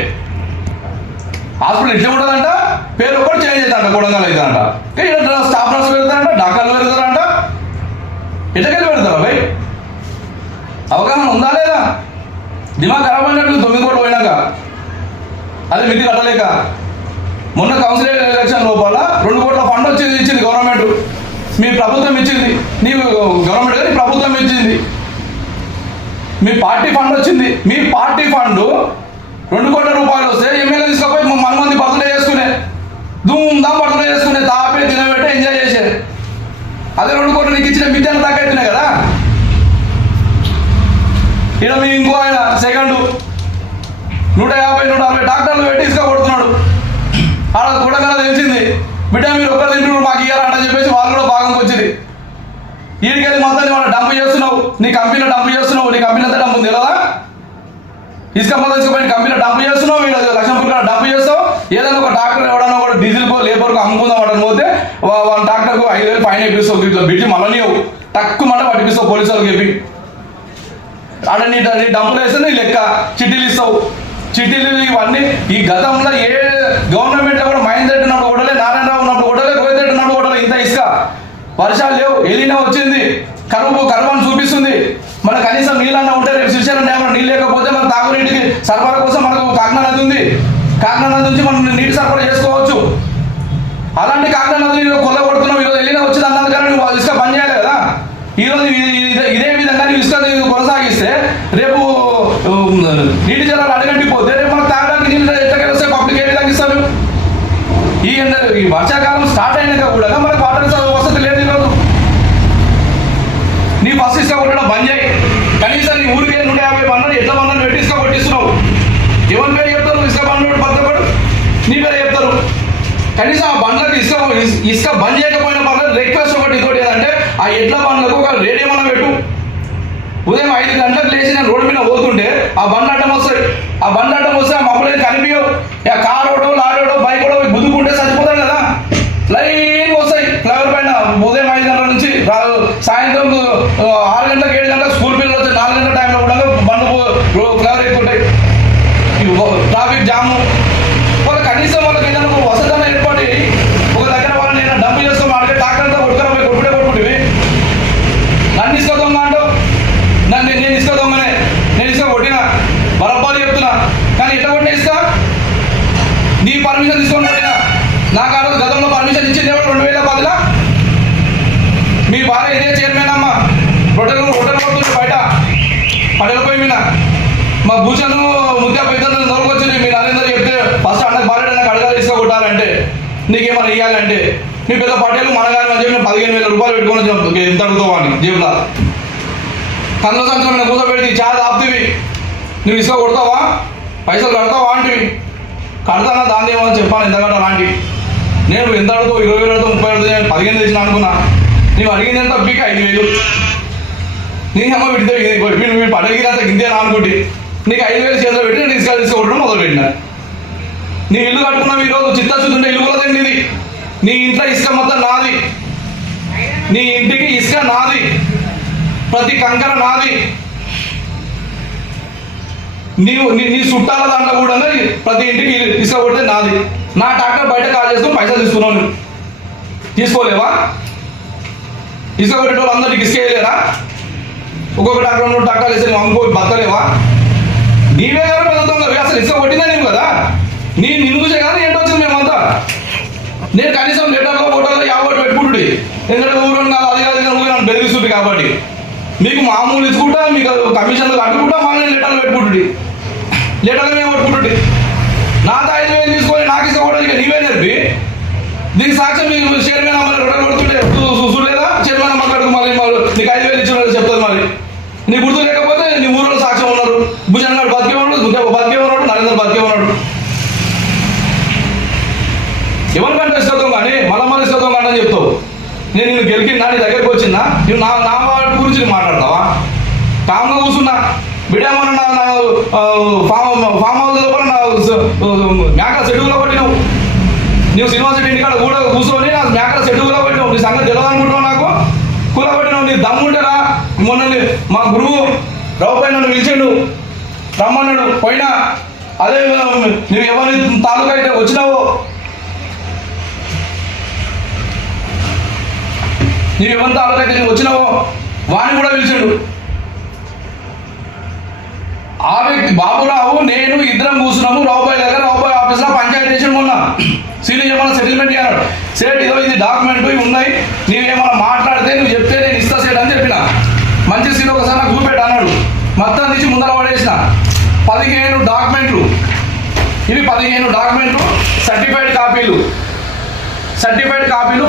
హాస్పిటల్ ఇట్లా ఉంటుందంట. పేరు ఒకటి చేంజ్ అవుతాడంట, కొడంగల్ అవుతుందంట. స్టాఫ్ నర్స్ పెడతారంట, డాక్టర్లు పెడతారంట. ఎటకెళ్ళి పెడతారా భయ్? అవగాహన ఉందా లేదా? దిమాగ్ ఖరాబ్ అయినట్టు 9 కోట్లు పోయినాక అది మితి కట్టలేక మొన్న కౌన్సిల్ ఎలక్షన్ లోపల 2 కోట్ల ఫండ్ ఇచ్చింది గవర్నమెంట్. మీ ప్రభుత్వం ఇచ్చింది, నీవు గవర్నమెంట్ కానీ ప్రభుత్వం ఇచ్చింది. మీ పార్టీ ఫండ్ వచ్చింది. మీ పార్టీ ఫండ్ 2 కోట్ల రూపాయలు వస్తే ఎమ్మెల్యే తీసుకుపోయి మంది బర్త్డే చేసుకునే, ధూమ్ధామ్ బర్త్డే చేసుకునే, తాపే తినబెట్టే ఎంజాయ్ చేసే. అదే 2 కోట్లు నీకు ఇచ్చిన మిద్యాన్ని తగ్గవుతున్నాయి కదా. ఇక్కడ మీ ఇంకో ఆయన సెకండ్ 150-160 డాక్టర్లు పెట్టి ఇసుక కొడుతున్నాడు. ఆడ కూడా కదా తెలిసింది, బిడ్డ మీరు ఒక్కరు తింటున్నారు మాకు ఇయ్యాలంట చెప్పేసి వాళ్ళు కూడా భాగంకి వచ్చింది. వీడికెళ్ళి మొత్తాన్ని వాళ్ళు డంప్ చేస్తున్నావు, నీ కంపెనీలో డంప్ చేస్తున్నావు. నీ కంపెనీలో డంప్ ఉంది కదా, ఇసుక మొత్తం తీసుకుపోయి కంపెనీలో డంప్ చేస్తున్నావు, వీళ్ళు లక్ష్మీపూర్ డంప్ చేస్తావు. ఏదైనా ఒక డాక్టర్ ఎవడన్నా కూడా డీజిల్కో లేబర్కో అమ్ముకుందాం అంటని పోతే వాళ్ళ డాక్టర్కు 5,000 ఫైన్ వేపిస్తావు. ఇట్లా బిడ్డి మళ్ళీ టక్కు మంట పట్టిపిస్తావు పోలీసు వాళ్ళకి చెప్పి. ఆడ నీ డబ్బులు వేస్తే నీ లెక్క చిట్టీలు ఇస్తావు. చిట్టీలు ఇవన్నీ ఈ గతంలో ఏ గవర్నమెంట్లో కూడా మహేందర్ రెడ్డి ఉన్నప్పుడు కొట్టలే, నారాయణరావు ఉన్నప్పుడు కొట్టలే, రోహిత్ రెడ్డి ఉన్నప్పుడు కొట్టలే. ఇంత ఇసుక వర్షాలు లేవు, ఎలినా వచ్చింది, కరువు అని చూపిస్తుంది. మన కనీసం నీళ్ళన్నా ఉంటే రేపు శ్రీశైలం డ్యామ్లో నీళ్ళు లేకపోతే మన తాగునీటికి సరఫరా కోసం మనకు కాకినాడ నది ఉంది. కాకినాడ నది నుంచి మనం నీటి సరఫరా చేసుకోవచ్చు. అలాంటి కాకినాడ నది కొల్ల కొడుతున్నావు. ఈరోజు ఎలినా వచ్చింది అన్నది కానీ నువ్వు ఇసుక బంద్ చేయాలి కదా. ఈరోజు ఇదే విధంగా నువ్వు ఇసుక కొనసాగిస్తే రేపు నీటి జలాలు అడగంటిపోతే రేపు మనకు తాగడానికి నీళ్ళు ఎట్లా వస్తే పబ్లిక్ ఏ విధంగా ఇస్తారు? ఈ వర్షాకాలం స్టార్ట్ అయినాక కూడా మనకు వాటర్ వసతి లేదు. ఈరోజు నీ బస్సు ఇసుక కొట్టడం బంద్ చేయి. కనీసం నీ ఊరికి 150 బండ్లు ఎట్లా బండ్లను పెట్టి ఇసుక కొట్టిస్తున్నావు. ఎవరి పేరు చెప్తారు? ఇసుక బండ్లు బతకడు నీ పేరు చెప్తారు. కనీసం ఆ బండ్లకు ఇసుక బంద్ చేయకపోయినా పర్లేదు. రిక్వెస్ట్ ఒకటి ఇంకోటి ఏంటంటే ఆ ఎడ్ల బండ్లకు ఒక రేడియో మనం పెట్టు. ఉదయం 5 గంటలకు లేచి నేను రోడ్డు మీద పోతుంటే ఆ బండ్లు అడ్డం వస్తాయి. ఆ బండ్లు అడ్డం వస్తే ఆ మమ్మల్ని కనిపించవు. కార్ ఒకటో లారీ ఒకటో బైక్ ఒకటో గుద్దుకుంటే చచ్చిపోతారు కదా. లైన్ వస్తాయి ఫ్లైఓవర్ పైన. ఉదయం 5 గంటల నుంచి సాయంత్రం 6 గంటలకు 7 గంటలకు స్కూల్ పిల్లలు వచ్చి 4 గంటల టైంలో కూడా బండ్లు ఫ్లైఓవర్ ఎక్కుంటాయి. ట్రాఫిక్ జాము. వాళ్ళు కనీసం వాళ్ళకి ఏదైనా వసతి ఏర్పాటు ఒక దగ్గర వాళ్ళని నేను డబ్బు చేసుకోమని అడిగే డాక్టర్తో కొట్టుకుంటే నన్ను ఇసుక దొంగ అంటావు. నేను ఇసుక దొంగనే, నేను ఇసుక కొట్టినా బరబ్బాలు చెప్తున్నా. కానీ ఎట్లా కొట్టిన ఇసుక నీ పర్మిషన్ తీసుకొని కొట్టినా. నాకు ఆ రోజు గతంలో పర్మిషన్ ఇచ్చింది 2010లో మీ భార్య ఇదే చైర్మన్ అమ్మ. రొట్టెలు కొడుతుంది బయట పడేల పోయి మీద మా భూషణ్ ముద్ద పెద్ద నోరుకొచ్చింది. మీ నరేందర్ చెప్తే ఫస్ట్ అన్నకు భార్య నాకు అడగాలి ఇసుక కొట్టాలంటే నీకేమైనా ఇవ్వాలంటే మీ పెద్ద పటేలు మనగాని అని చెప్పి నేను 15,000 రూపాయలు పెట్టుకుని ఎంత అడుగుతావా అని జేబులా కళ్ళ సంచలన కూర్చోబెడితే చాలా ఆపుతీవి. నువ్వు ఇసుక కొడతావా, పైసలు కడతావా అంటివి. కడతానా దాన్ని ఏమో చెప్పాను ఎంత కట్టాలి అలాంటివి. నేను ఎంత అడుగుతావు? 20,000 అడుగుతావు, 30 అడుగుతావు, నేను 15 తెచ్చినా అనుకున్నా. నువ్వు అడిగింది ఎంత? పీక 5,000. నీ అమ్మ పెడితే మీరు పడగినంత గిందేనా అనుకుంటే నీకు 5,000 చేతిలో పెట్టి నేను ఇసుక తీసుకోవడం మొదలు పెట్టినా. నీ ఇల్లు కట్టుకున్నావు. ఈరోజు చిత్తశుద్ధి ఇల్లు కూడా తిండి. నీ ఇంట్లో ఇసుక మొత్తం నాది. నీ ఇంటికి ఇసుక నాది, ప్రతి కంకర నాది. నీ చుట్టాల దాంట్లో కూడా ప్రతి ఇంటికి ఇసుక కొడితే నాది. నా ట్రాక్టర్ బయట కాల్ చేసుకుని పైసలు తీసుకున్నాను. తీసుకోలేవా? ఇసుక కొట్టే వాళ్ళు అందరికి ఇసుక వేయలేరా? ఒక్కొక్క ట్రాక్టర్ 2 ట్రాక్టర్లు వేసి నువ్వు అమ్ముకో బతలేవా? నీవే కదా పెద్దగా అసలు ఇసుక కొట్టిందా నీవు కదా. నిన్ను చూసే కానీ ఏంటో వచ్చింది మేమంతా. నేను కనీసం లీటర్లో ఓటర్లో 50 పెట్టుకుంటుంది. ఎందుకంటే ఊరు అది కాదు ఊరు నన్ను బెదిరిస్తుంది కాబట్టి. మీకు మామూలు ఇచ్చుకుంటా, మీకు కమిషన్లు కట్టుకుంటా, మళ్ళీ లీటర్లు పెట్టుకుంటుంది. లీటర్లు మేము పెట్టుకుంటుంది. నాతో 5,000 తీసుకొని నాకు ఇసుక కూడా నీవే నేర్పి దీనికి సాక్ష్యం మీకు చైర్మన్ అమ్మాయి రొట్టెలు కొడుతుంటే చూడలేదా? చైర్మన్ అమ్మ కడుకు మళ్ళీ నీకు 5,000 ఇచ్చిన చెప్తుంది. మరి నీ గుర్తు లేకపోతే నీ ఊరిలో సాక్ష్యం ఉన్నారు. భూషణ్ గారు బతికే ఉన్నాడు, బతికే ఉన్నాడు, నరేందర్ బతికే ఉన్నాడు. ఎవరికంటే ఇష్టం కానీ మళ్ళీ ఇష్టం కానీ అని చెప్తావు. నేను నిన్ను గెలికినా, నీ దగ్గరికి వచ్చిందా, నువ్వు నా వాటి గురించి మాట్లాడతావా? కామ్గా కూర్చున్నా బిడ్డేమన్నా ఫామ్ హౌస్ లోపల మేకల షెడ్యూల్లో కొట్టినావు. నువ్వు సినిమా సిటీ ఇంటికాడ కూడా కూర్చొని నాకు మేకల షెడ్యూల్లో కొట్టినావు. నీ సంగతి తెలియదు అనుకుంటున్నావు. నాకు కూల కొట్టినావు. నీ దమ్ముంటారా? మొన్న మా గురువు రావుపై నన్ను పిలిచిండు, రమ్మన్నాడు, పోయినా. అదే నువ్వు ఎవరి తాలూకా అయితే వచ్చినావో, నీవు ఎవరి తాలూకా అయితే నువ్వు వచ్చినావో వాడిని కూడా పిలిచాడు. ఆ వ్యక్తి బాబురావు నేను ఇద్దరం కూర్చున్నాము రావుబాయి దగ్గర. రావుబాయి ఆఫీస్లో పంచాయతీ చేసి మొన్న సీనియర్ ఏమన్నా సెటిల్మెంట్ చేయాలి. సేట్ ఇదో ఇది డాక్యుమెంట్ ఇవి ఉన్నాయి, నీవేమన్నా మాట్లాడితే నువ్వు చెప్తే నేను ఇస్తా సేట్ అని చెప్పిన. మంచి సీన్ ఒకసారి నాకు చూపెట్టు అన్నాడు. మొత్తం తీసి ముందర పడేసిన 15 డాక్యుమెంట్లు. ఇవి 15 డాక్యుమెంట్లు, సర్టిఫైడ్ కాపీలు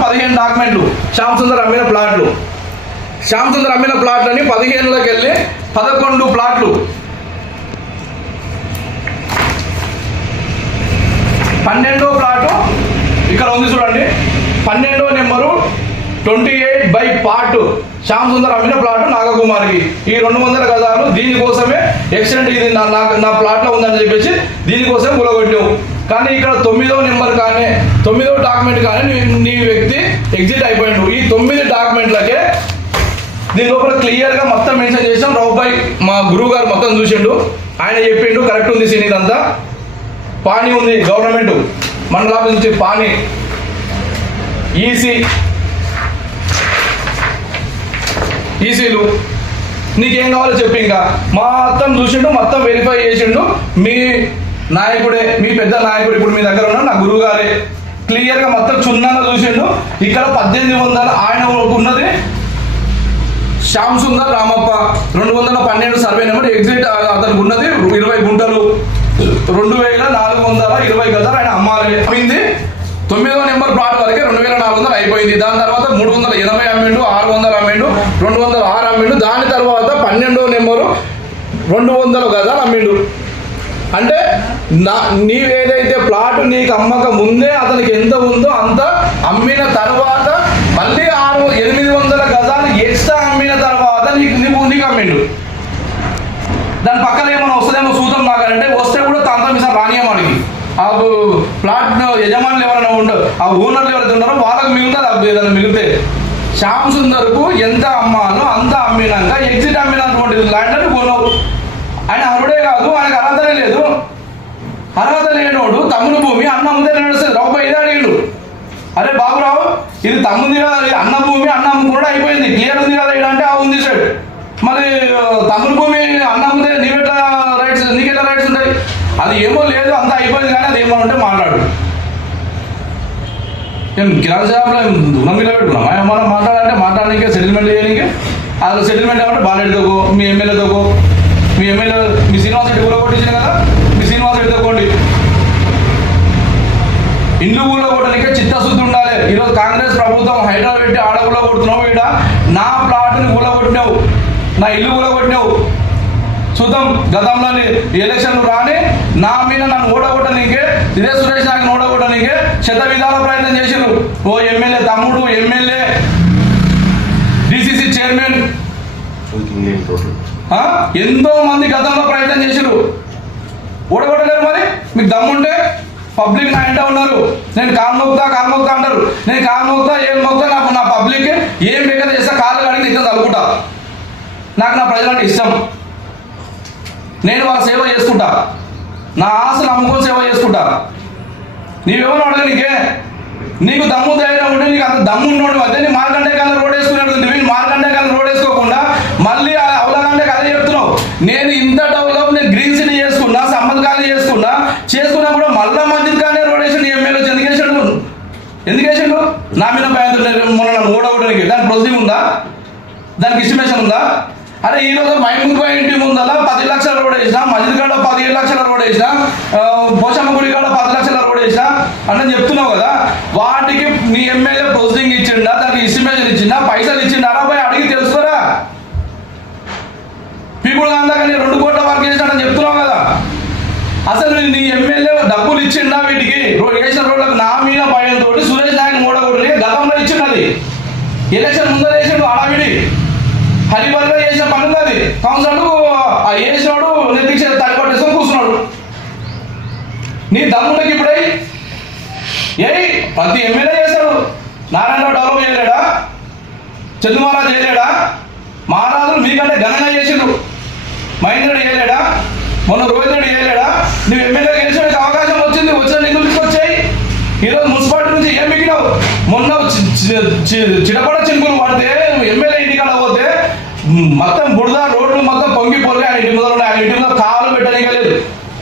15 డాక్యుమెంట్లు. శ్యామ్ సుందర్ అమ్మిన ప్లాట్లు. శ్యామ్ సుందర్ అమ్మిన ప్లాట్లని 15లోకి వెళ్ళి 11 ప్లాట్లు. 12వ ప్లాటు ఇక్కడ ఉంది చూడండి. 12వ number 28 by part Shyam Sundar అమ్మిన ప్లాట్ నాగకుమారికి. ఈ 200 గజాలు దీనికోసమే ఎక్స్టెంట్ ఇది నా ప్లాట్లో ఉందని చెప్పేసి దీనికోసం కూలగొట్టావు. కానీ ఇక్కడ 9వ నెంబర్ కానీ 9వ డాక్యుమెంట్ కానీ నీ వ్యక్తి ఎగ్జిట్ అయిపోయాడు. ఈ 9 డాక్యుమెంట్లకే దీని లోపల క్లియర్గా మొత్తం మెన్షన్ చేసాం. రావుబాయ్ మా గురువు గారు మొత్తం చూసిండు, ఆయన చెప్పిండు కరెక్ట్ ఉంది సీన్. ఇదంతా పానీ ఉంది, గవర్నమెంట్ మండల ఆఫీస్ నుంచి పానీ, ఈసీలు నీకేం కావాలో చెప్పి ఇంకా మొత్తం చూసిండు, మొత్తం వెరిఫై చేసిండు. మీ నాయకుడే, మీ పెద్ద నాయకుడు ఇప్పుడు మీ దగ్గర ఉన్న నా గురువు గారే క్లియర్గా మొత్తం క్షుణ్ణంగా చూసిండు. ఇక్కడ 1800 ఆయన ఉన్నది Shyam Sundar Ramappa 212 survey number exit అతనికి ఉన్నది 20 గుంటలు 2420 గదాలు ఆయన అమ్మాలి. అయింది 9వ నెంబర్ ప్లాట్ వరకే 2400 అయిపోయింది. దాని తర్వాత 380 అమ్మిండు, 600 అమ్మిండు, 206 అమ్మిండు. దాని తర్వాత 12వ నెంబరు 200 గదాలు అమ్మిండు. అంటే నీవేదైతే ప్లాట్ నీకు అమ్మక ముందే అతనికి ఎంత ఉందో అంత అమ్మిన తర్వాత మళ్ళీ 800 గజాలు ఎక్స్ట్రా అమ్మిన తర్వాత నీకు అమ్మిండు. దాని పక్కన ఏమైనా వస్తుందేమో చూద్దాం నాకంటే వస్తే కూడా తంతం ఈసారి రానియమాడికి ఆ ప్లాట్ యజమానులు ఎవరైనా ఉండరు, ఆ ఓనర్లు ఎవరైతే ఉన్నారో వాళ్ళకి మిగులుతుంది. ఏదైనా మిగిలితే శ్యామ్ సుందర్కు ఎంత అమ్మాలో అంత అమ్మినాక ఎగ్జిట్ అమ్మినటువంటి ల్యాండ్ కొనవు. ఆయన అర్హుడే కాదు, ఆయనకు అర్హతనే లేదు. అర్హత లేనోడు తమ్ముడు భూమి అన్న ముందే నడుస్తుంది. రావుబాయ్ ఇదే అడిగాడు, అరే బాబురావు ఇది తమ్ముంది కదా, అన్న భూమి అన్న కూడా అయిపోయింది, క్లియర్ ఉంది కదా అంటే ఆ ఉంది సార్. మరి తమ్ముడు భూమి అన్న ముందే నీకెట్లా రైట్స్ ఉంటాయి? అది ఏమో లేదు, అంతా అయిపోయింది కానీ అది ఏమో ఉంటే మాట్లాడు. ఏం కిరాణా షాప్లో రుణం మీద పెట్టుకున్నామా? ఏమన్నా మాట్లాడాలంటే మాట్లాడడానికి సెటిల్మెంట్ చేయడానికి. అది సెటిల్మెంట్ ఏమంటే బాలెడ్తోకో మీ ఎమ్మెల్యేతోకో, మీ ఎమ్మెల్యే మీ శ్రీనివాస్ రెడ్డి ఊళ్ళో కొట్టించింది కదా, మీ శ్రీనివాస్ రెడ్డి తోకోండి. ఇల్లు ఊళ్ళో కొట్టడానికి చిత్తశుద్ధి ఉండాలి. ఈరోజు కాంగ్రెస్ ప్రభుత్వం హైదరాబాద్ పెట్టి ఆడ ఊళ్ళో కొడుతున్నావు, ఈడ నా ప్లాట్ని ఊళ్ళో కొట్టినావు, నా ఇల్లు ఊళ్ళో కొట్టినావు. చూద్దాం గతంలోని ఎలక్షన్లు రాని నా మీద నన్ను ఓడగొట్టనీకే, ఇదే సురేష్ నాయక్ ఓడగొట్టనీకే శత విధాల ప్రయత్నం చేశారు. ఓ ఎమ్మెల్యే తమ్ముడు, ఎమ్మెల్యే, డిసిసి చైర్మన్, ఎంతో మంది గతంలో ప్రయత్నం చేశారు, ఓడగొట్టలేరు. మరి మీకు దమ్ముంటే పబ్లిక్ నా ఇంట ఉన్నారు, నేను కాల్మోక్తా అంటారు. నేను కాల్మోక్తా ఏం మోక్తా, నాకు నా పబ్లిక్ ఏం బెగ్గర చేస్తా, కాళ్ళు కడిగి ఇంకా తలుపుకుంటా. నాకు నా ప్రజలంటే ఇష్టం, నేను వాళ్ళ సేవ చేసుకుంటా, నా ఆశలు అమ్ముకొని సేవ చేసుకుంటా. నీవెవరు అడగ నీకే, నీకు దమ్ము ధైర్యం ఉంటే, నీకు అంత దమ్ము ఉన్నోడు అయితే నీ మార్కండే కాలం రోడ్ వేసుకున్నాడు. నువ్వు మార్కండే కాలం రోడ్ వేసుకోకుండా మళ్ళీ అవలగంటే అదే చెప్తున్నావు. నేను ఇంత డెవలప్, నేను గ్రీన్ సిటీ చేసుకున్నా, సమ్మద్ ఖాళీ చేసుకున్నా కూడా మళ్ళా మంచిది కానీ రోడ్ వేసాడు. నీ ఎమ్మెల్యే ఎందుకు వేసాడు? నా మీద భయంతో మొన్న నన్ను ఓడగొట్టడానికి దానికి ప్రొసీడింగ్ ఉందా? దానికి ఎస్టిమేషన్ ఉందా? అరే ఈరోజు మైముఖ్ ఇంటి ముందల 10 లక్షల రోడ్ వేసినా, మజిద్ కాడ 17 లక్షల రోడ్ వేసినా, పోషమ్మ గుడి కాడ 10 లక్షల రోడ్ వేసినా అని చెప్తున్నావు కదా. వాటికి నీ ఎమ్మెల్యే ప్రొసీడింగ్ ఇచ్చిండా, దానికి ఎస్టిమేషన్ ఇచ్చిండా, పైసలు ఇచ్చిండా? పోయి అడిగి తెలుసుకోరా. పీపుల్ దాకా నీ 2 కోట్ల వరకు చేసినాడని చెప్తున్నావు కదా. అసలు నీ ఎమ్మెల్యే డబ్బులు ఇచ్చిండా వీటికి? వేసిన రోడ్లకు నా మీద భయంతో సురేష్ నాయక్ ఓడగొట్టి గతంలో ఇచ్చినది, ఎలక్షన్ ముందర వేసాడు అడావిడి హరిబల్గా చేసిన పనులు. అది కౌన్సిలర్లు వేసినాడు నెత్తికి తడిపట్టేసుకొని కూర్చున్నాడు. నీ దమ్ముంటకి ఇప్పుడై ప్రతి ఎమ్మెల్యే చేశాడు. నారాయణరావు డెవలప్ చేయలేడా? చందు మహారాజు చేయలేడా? మహారాజులు మీకంటే ఘనంగా చేసిండు. మహేంద్ర రెడ్డి చేయలేడా? మొన్న రోహిత్ రెడ్డి చేయలేడా? నువ్వు ఎమ్మెల్యే గెలిచడానికి అవకాశం వచ్చింది, వచ్చిన నిధులు తీసుకొచ్చాయి. ఈరోజు మున్సిపాలిటీ నుంచి ఏం మిగిలినావు? మొన్న చిడపడ చినుకులు పడితే ఎమ్మెల్యే ఇంటికాడ పోతే మొత్తం బురద రోడ్లు మొత్తం పొంగిపోయి ఆయన ఇంటి ముందర ఆయన ఇంటి ముందర కాలు పెట్టనీయలేదు.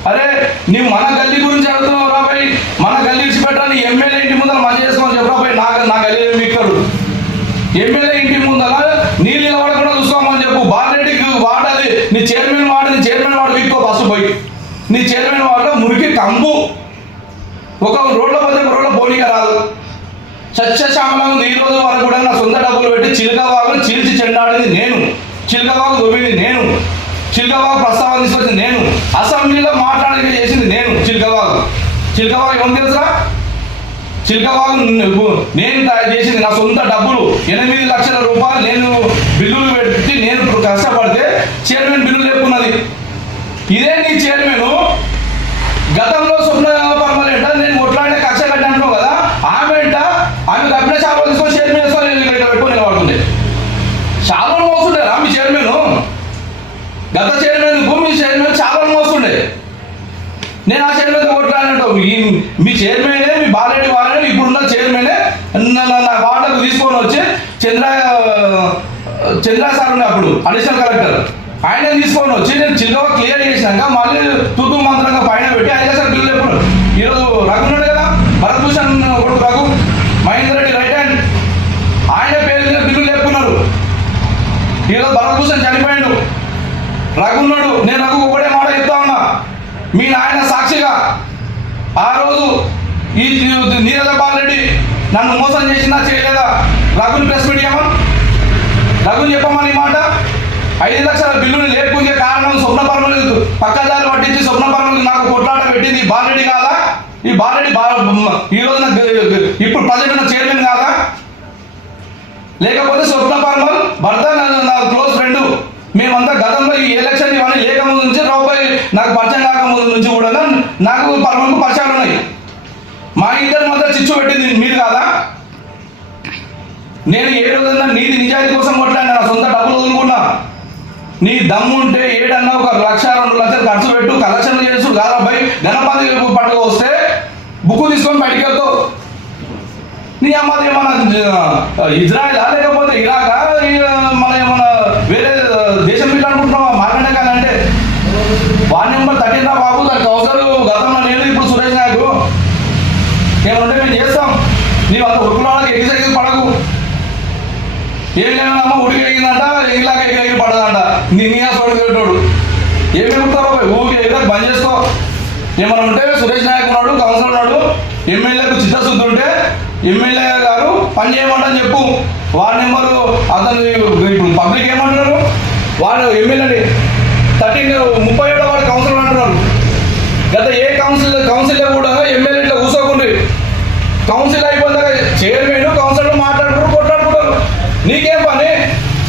అరే నువ్వు మన గల్లీ గురించి అడుగుతున్నావు రాబాయ్, మన గల్లీ ఇచ్చిపెట్టాలని ఎమ్మెల్యే ఇంటి ముందర మంచి చేసుకోమని చెప్పరాబాయ్. నా గల్లీ మిక్కడు ఎమ్మెల్యే ఇంటి ముందర నీళ్ళు నిలబడకుండా చూసుకోమని చెప్పు. బాలరెడ్డికి వాడాలి, నీ చైర్మన్ వాడు వీక్కో ఫస్ట్ పోయి. నీ చైర్మన్ వాడలో మురికి కంపు, ఒక రోడ్లో పోతే ఒక రోడ్లో పోనీగా రాదు. సత్యశ్యామలం ఉంది. ఈ రోజు వరకు కూడా నా సొంత డబ్బులు పెట్టి చిలకవాగును చీల్చి చెండాడింది నేను, చిలకవాగు దొబ్బింది నేను, చిలకవాగు ప్రస్తావన తీసుకొచ్చింది నేను, అసెంబ్లీలో మాట్లాడడానికి చేసింది నేను. చిలకవాగు ఏమని తెలుసా? చిలకవాగు నేను తయారు చేసింది, నా సొంత డబ్బులు 8 లక్షల రూపాయలు నేను బిల్లులు పెట్టి నేను కష్టపడితే చైర్మన్ బిల్లులు చెప్పుకున్నది. ఇదే నీ చైర్మన్ గతంలో స్వప్న పర్మనెంట్ నేను కొట్లాడే కక్ష కట్టినట్టు కదా. ఆమె తప్పిన శాపలు తీసుకొని చైర్మన్ పెట్టుకొని నిలబడుతుంది. శాపలు మోసం నేను ఆ చైర్మన్ కొట్లాడినట్టు మీ చైర్మనే మీ బాలరెడ్డి వారని ఇప్పుడున్న చైర్మనే నా వార్డుకు తీసుకొని వచ్చి చంద్ర సార్ ఉండే అప్పుడు అడిషనల్ కలెక్టర్ ఆయన తీసుకొని వచ్చి నేను చిన్నగా క్లియర్ చేసినాక మళ్ళీ తూతూ మంత్రంగా పైన పెట్టి 5 లక్షల బిల్లు ఎప్పుడు ఈరోజు రఘు ఉన్నాడు కదా భరతభూషణ్ కొడుకు రఘు మహేందర్ రెడ్డి రైట్ హ్యాండ్ ఆయన పేరు మీద బిల్లులు లేపుకున్నారు. ఈరోజు భరతభూషణ్ చనిపోయాడు, రఘు ఉన్నాడు. నేను రఘు ఒకటే మాట చెప్తా ఉన్నా, మీ నాయన సాక్షిగా ఆ రోజు ఈ నీరజ బాలరెడ్డి నన్ను మోసం చేసినా చేయలేదా రఘుని ప్రెస్ మీట్ చేయమని రఘుని చెప్పమని మాట 5 లక్షల బిల్లుని లేపుకునే కారణం స్వప్నపరమలు పక్కదారి పట్టించి స్వప్నపరమలు నాకు కొట్లాట పెట్టింది బాలరెడ్డి కాదా? ఈ బాలరెడ్డి ఈ రోజున ఇప్పుడు ప్రజెంట్ చైర్మన్ కాదా? లేకపోతే స్వప్నపరమల్ భర్త నా క్లోజ్ ఫ్రెండ్. మేమంతా గతంలో ఈ ఎలక్షన్ ఇవన్నీ లేకముందు నుంచి రూపాయి నాకు పరిచయం కాకముందు నుంచి కూడా నాకు పరమకు పరిచయాలు ఉన్నాయి. మా ఇద్దరి మధ్య చిచ్చు పెట్టింది మీరు కాదా? నేను ఏ రోజున నీతి నిజాయితీ కోసం కొట్లాడినా, నా సొంత డబ్బులు వదులుకున్నా. నీ దమ్ముంటే ఏడన్నా 1 లక్ష 2 లక్షలు ఖర్చు పెట్టు, కలెక్షన్లు చేస్తూ గారాబాయి గణపతి పండుగ వస్తే బుక్ తీసుకొని బయటికి వెళ్తావు. నీ అమ్మది ఏమన్నా ఇజ్రాయెలా లేకపోతే ఇరాకా మన ఏమన్నా వేరే దేశం ఇట్లా అనుకుంటున్నావా? మార్కండే కాదంటే వార్డ్ నెంబర్ 13 రా బాబు, దానికి అవసరం. గతంలో నేను ఇప్పుడు సురేష్ నాయకు ఏమంటే మేము చేస్తాం. నీవు అంత ఉరుకుల వాళ్ళకి ఎగిసెగిరి పడకు. ఏం లేదమ్మా ఉడికి ఎగిందంట ఇలాగ ఎగిరి పడదంట. నీ సోడు ఏమి ఎగురుతారో ఊరికి ఎగిరి బంద్ చేసుకో. ఏమన్నా ఉంటే సురేష్ నాయక్ ఉన్నాడు, కౌన్సిలర్ ఉన్నాడు, ఎమ్మెల్యేకు చిత్తశుద్ధి ఉంటే ఎమ్మెల్యే గారు పని చేయమంటని చెప్పు. వార్డ్ నెంబరు అతను ఇప్పుడు పబ్లిక్ ఏమంటున్నారు, వాడు ఎమ్మెల్యేని 37వ వార్డు కౌన్సిలర్ అంటున్నారు. గత ఏ కౌన్సిలర్ కూడా ఎమ్మెల్యే ఇట్లా కూర్చోకుండా కౌన్సిల్ అయిపోయిందాక చైర్మన్ కౌన్సిలర్ మాట్లాడుకుంటారు, కొట్లాడుకుంటారు. నీకేం పని?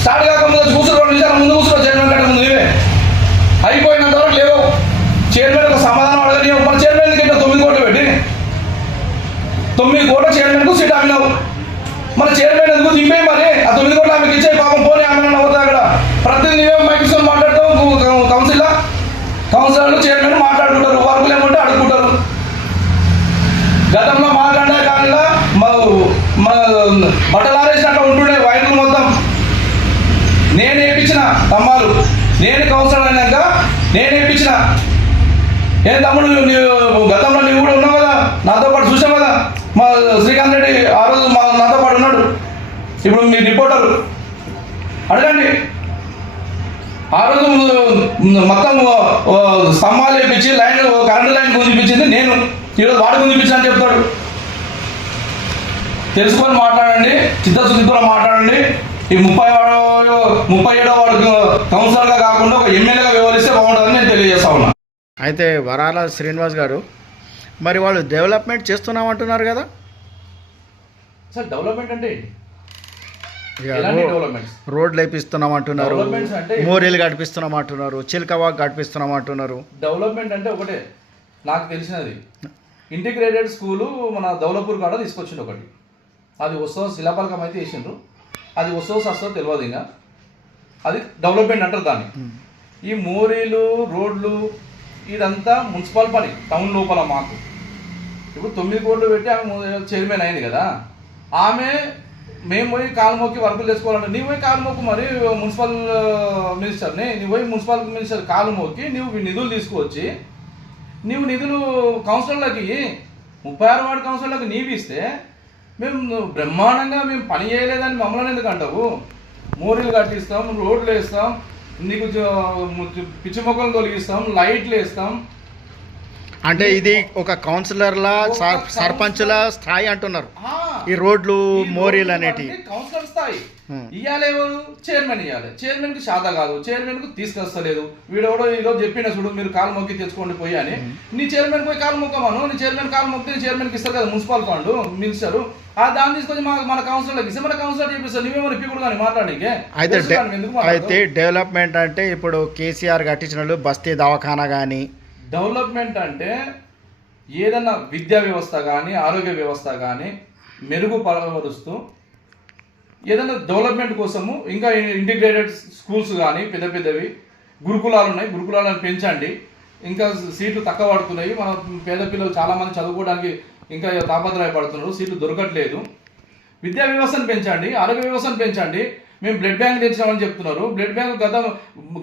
స్టార్ట్ కాకముందు కూర్చో 2 నిమిషాలు ముందు కూర్చో, చైర్మన్ కంటే ముందు నీవే అయిపోయినంత వరకు లేవు. చైర్మన్ ఒక సమాధానం అడగని మన చైర్మన్ కింద 9 కోట్లు పెట్టి 9 కోట్ల చైర్మన్కు సీట్ అమ్మినావు. మన చైర్మన్ ఎందుకు దింపే మరి ఆ 9 కోట్లు ఆమెకి ఇచ్చే పాపం పోనీ ఆమె అవుతా అక్కడ ప్రతి నీవే మైక్రోఫోన్ మాట్లాడతావు. కౌన్సిలర్లు చైర్మన్ మాట్లాడుకుంటారు, వర్కులు ఏమంటే అడుగుకుంటారు. గతంలో మాట్లాడే కానీ బట్టలారేసినట్టు ఉంటుండే వైర్లు మొత్తం నేను వేయించిన తమ్మాలు. నేను కౌన్సిలర్ అయినాక నేను వేయించిన. ఏం తమ్ముడు గతంలో నువ్వు కూడా ఉన్నావు కదా, నాతో పాటు చూసావు కదా. మా శ్రీకాంత్ రెడ్డి ఆ రోజు నాతో పాటు ఉన్నాడు. ఇప్పుడు మీ రిపోర్టర్ అడగండి. ఆ రోజు మొత్తం స్తంభాలు వేయించి కరెంటు లైన్ గుంజిపించింది నేను. ఈరోజు వాడు గుంజిపించా అని చెప్తాడు. తెలుసుకొని మాట్లాడండి, చిత్తశుద్ధితో మాట్లాడండి. ఈ 37వ వాడు కౌన్సిలర్గా కాకుండా ఒక ఎమ్మెల్యేగా వ్యవహరిస్తే బాగుంటుందని నేను తెలియజేస్తా ఉన్నా. అయితే వరాల శ్రీనివాస్ గారు, మరి వాళ్ళు డెవలప్మెంట్ చేస్తున్నామంటున్నారు కదా? సార్ డెవలప్మెంట్ అంటే ఏంటి? రోడ్లు వేపిస్తున్నాం అంటున్నారు, మోరీలు కట్టిస్తున్నాం అంటున్నారు, చిల్కవాగ్ కట్టిస్తున్నాం అంటున్నారు. డెవలప్మెంట్ అంటే ఒకటే నాకు తెలిసినది, ఇంటిగ్రేటెడ్ స్కూలు మన దౌలపూర్ కాడ తీసుకొచ్చిండు ఒకటి. అది వస్తుందో శిలాపలకం అయితే వేసిండ్రు, అది వస్తుందో వస్తుందో తెలియదు. ఇంకా అది డెవలప్మెంట్ అంటారు దాన్ని. ఈ మోరీలు రోడ్లు ఇదంతా మున్సిపల్ పని టౌన్ లోపల. మాకు ఇప్పుడు 9 కోట్లు పెట్టి ఆమె చైర్మన్ అయింది కదా, ఆమె మేము పోయి కాలు మొక్కి వర్కులు చేసుకోవాలంటే నీవు పోయి కాలు మొక్కు. మరి మున్సిపల్ మినిస్టర్ని నీవు పోయి మున్సిపల్ మినిస్టర్ కాలు మొక్కి నువ్వు నిధులు తీసుకువచ్చి నీవు నిధులు కౌన్సిలర్లకి 36 వార్డు కౌన్సిలర్లకు నీవు ఇస్తే మేము బ్రహ్మాండంగా మేము పని చేయలేదని మమ్మల్ని ఎందుకు అంటావు? మోరీలు కట్టిస్తాం, రోడ్లు వేస్తాం, నీకు పిచ్చి మొక్కలు తొలగిస్తాం, లైట్లు వేస్తాం. అంటే ఇది ఒక కౌన్సిలర్ల సర్పంచుల స్థాయి అంటున్నారు ఈ రోడ్లు మోరీలు అనేటివి. కౌన్సిలర్ స్థాయి ఇవ్వాలి. ఎవరు? చైర్మన్ ఇవ్వాలి. చైర్మన్ కి శాత కాదు, చైర్మన్ కు తీసుకొస్తలేదు. వీడెవడో ఈరోజు చెప్పిన చూడు మీరు కాలు మొక్కి తెచ్చుకోండి పోయి అని. నీ చైర్మన్ పోయి కాలు మొక్కమాను. నీ చైర్మన్ కాలు మొక్కితే నీ చైర్మన్కి ఇస్తారు కదా మున్సిపల్ ఫండ్ మినిస్టర్. ఆ దాన్ని తీసుకొచ్చి మన కౌన్సిలర్కి ఇస్తే మన కౌన్సిలర్ చెప్పిస్తారు. నువ్వేమో ఇప్పుడు కానీ మాట్లాడడానికి. అయితే డెవలప్మెంట్ అంటే ఇప్పుడు కేసీఆర్ కట్టించిన బస్తీ దవాఖానా కానీ. డెవలప్మెంట్ అంటే ఏదన్నా విద్యా వ్యవస్థ కానీ ఆరోగ్య వ్యవస్థ కానీ మెరుగుపరుస్తూ ఏదైనా డెవలప్మెంట్ కోసము ఇంకా ఇంటిగ్రేటెడ్ స్కూల్స్ కానీ పెద్దవి గురుకులాలు ఉన్నాయి, గురుకులాలను పెంచండి. ఇంకా సీట్లు తక్కువ పడుతున్నాయి. మన పేద పిల్లలు చాలా మంది చదువుకోవడానికి ఇంకా తాపత్రయపడుతున్నారు, సీట్లు దొరకట్లేదు. విద్యా వ్యవస్థను పెంచండి, ఆరోగ్య వ్యవస్థను పెంచండి. మేము బ్లడ్ బ్యాంక్ తెచ్చినామని చెప్తున్నారు. Blood bank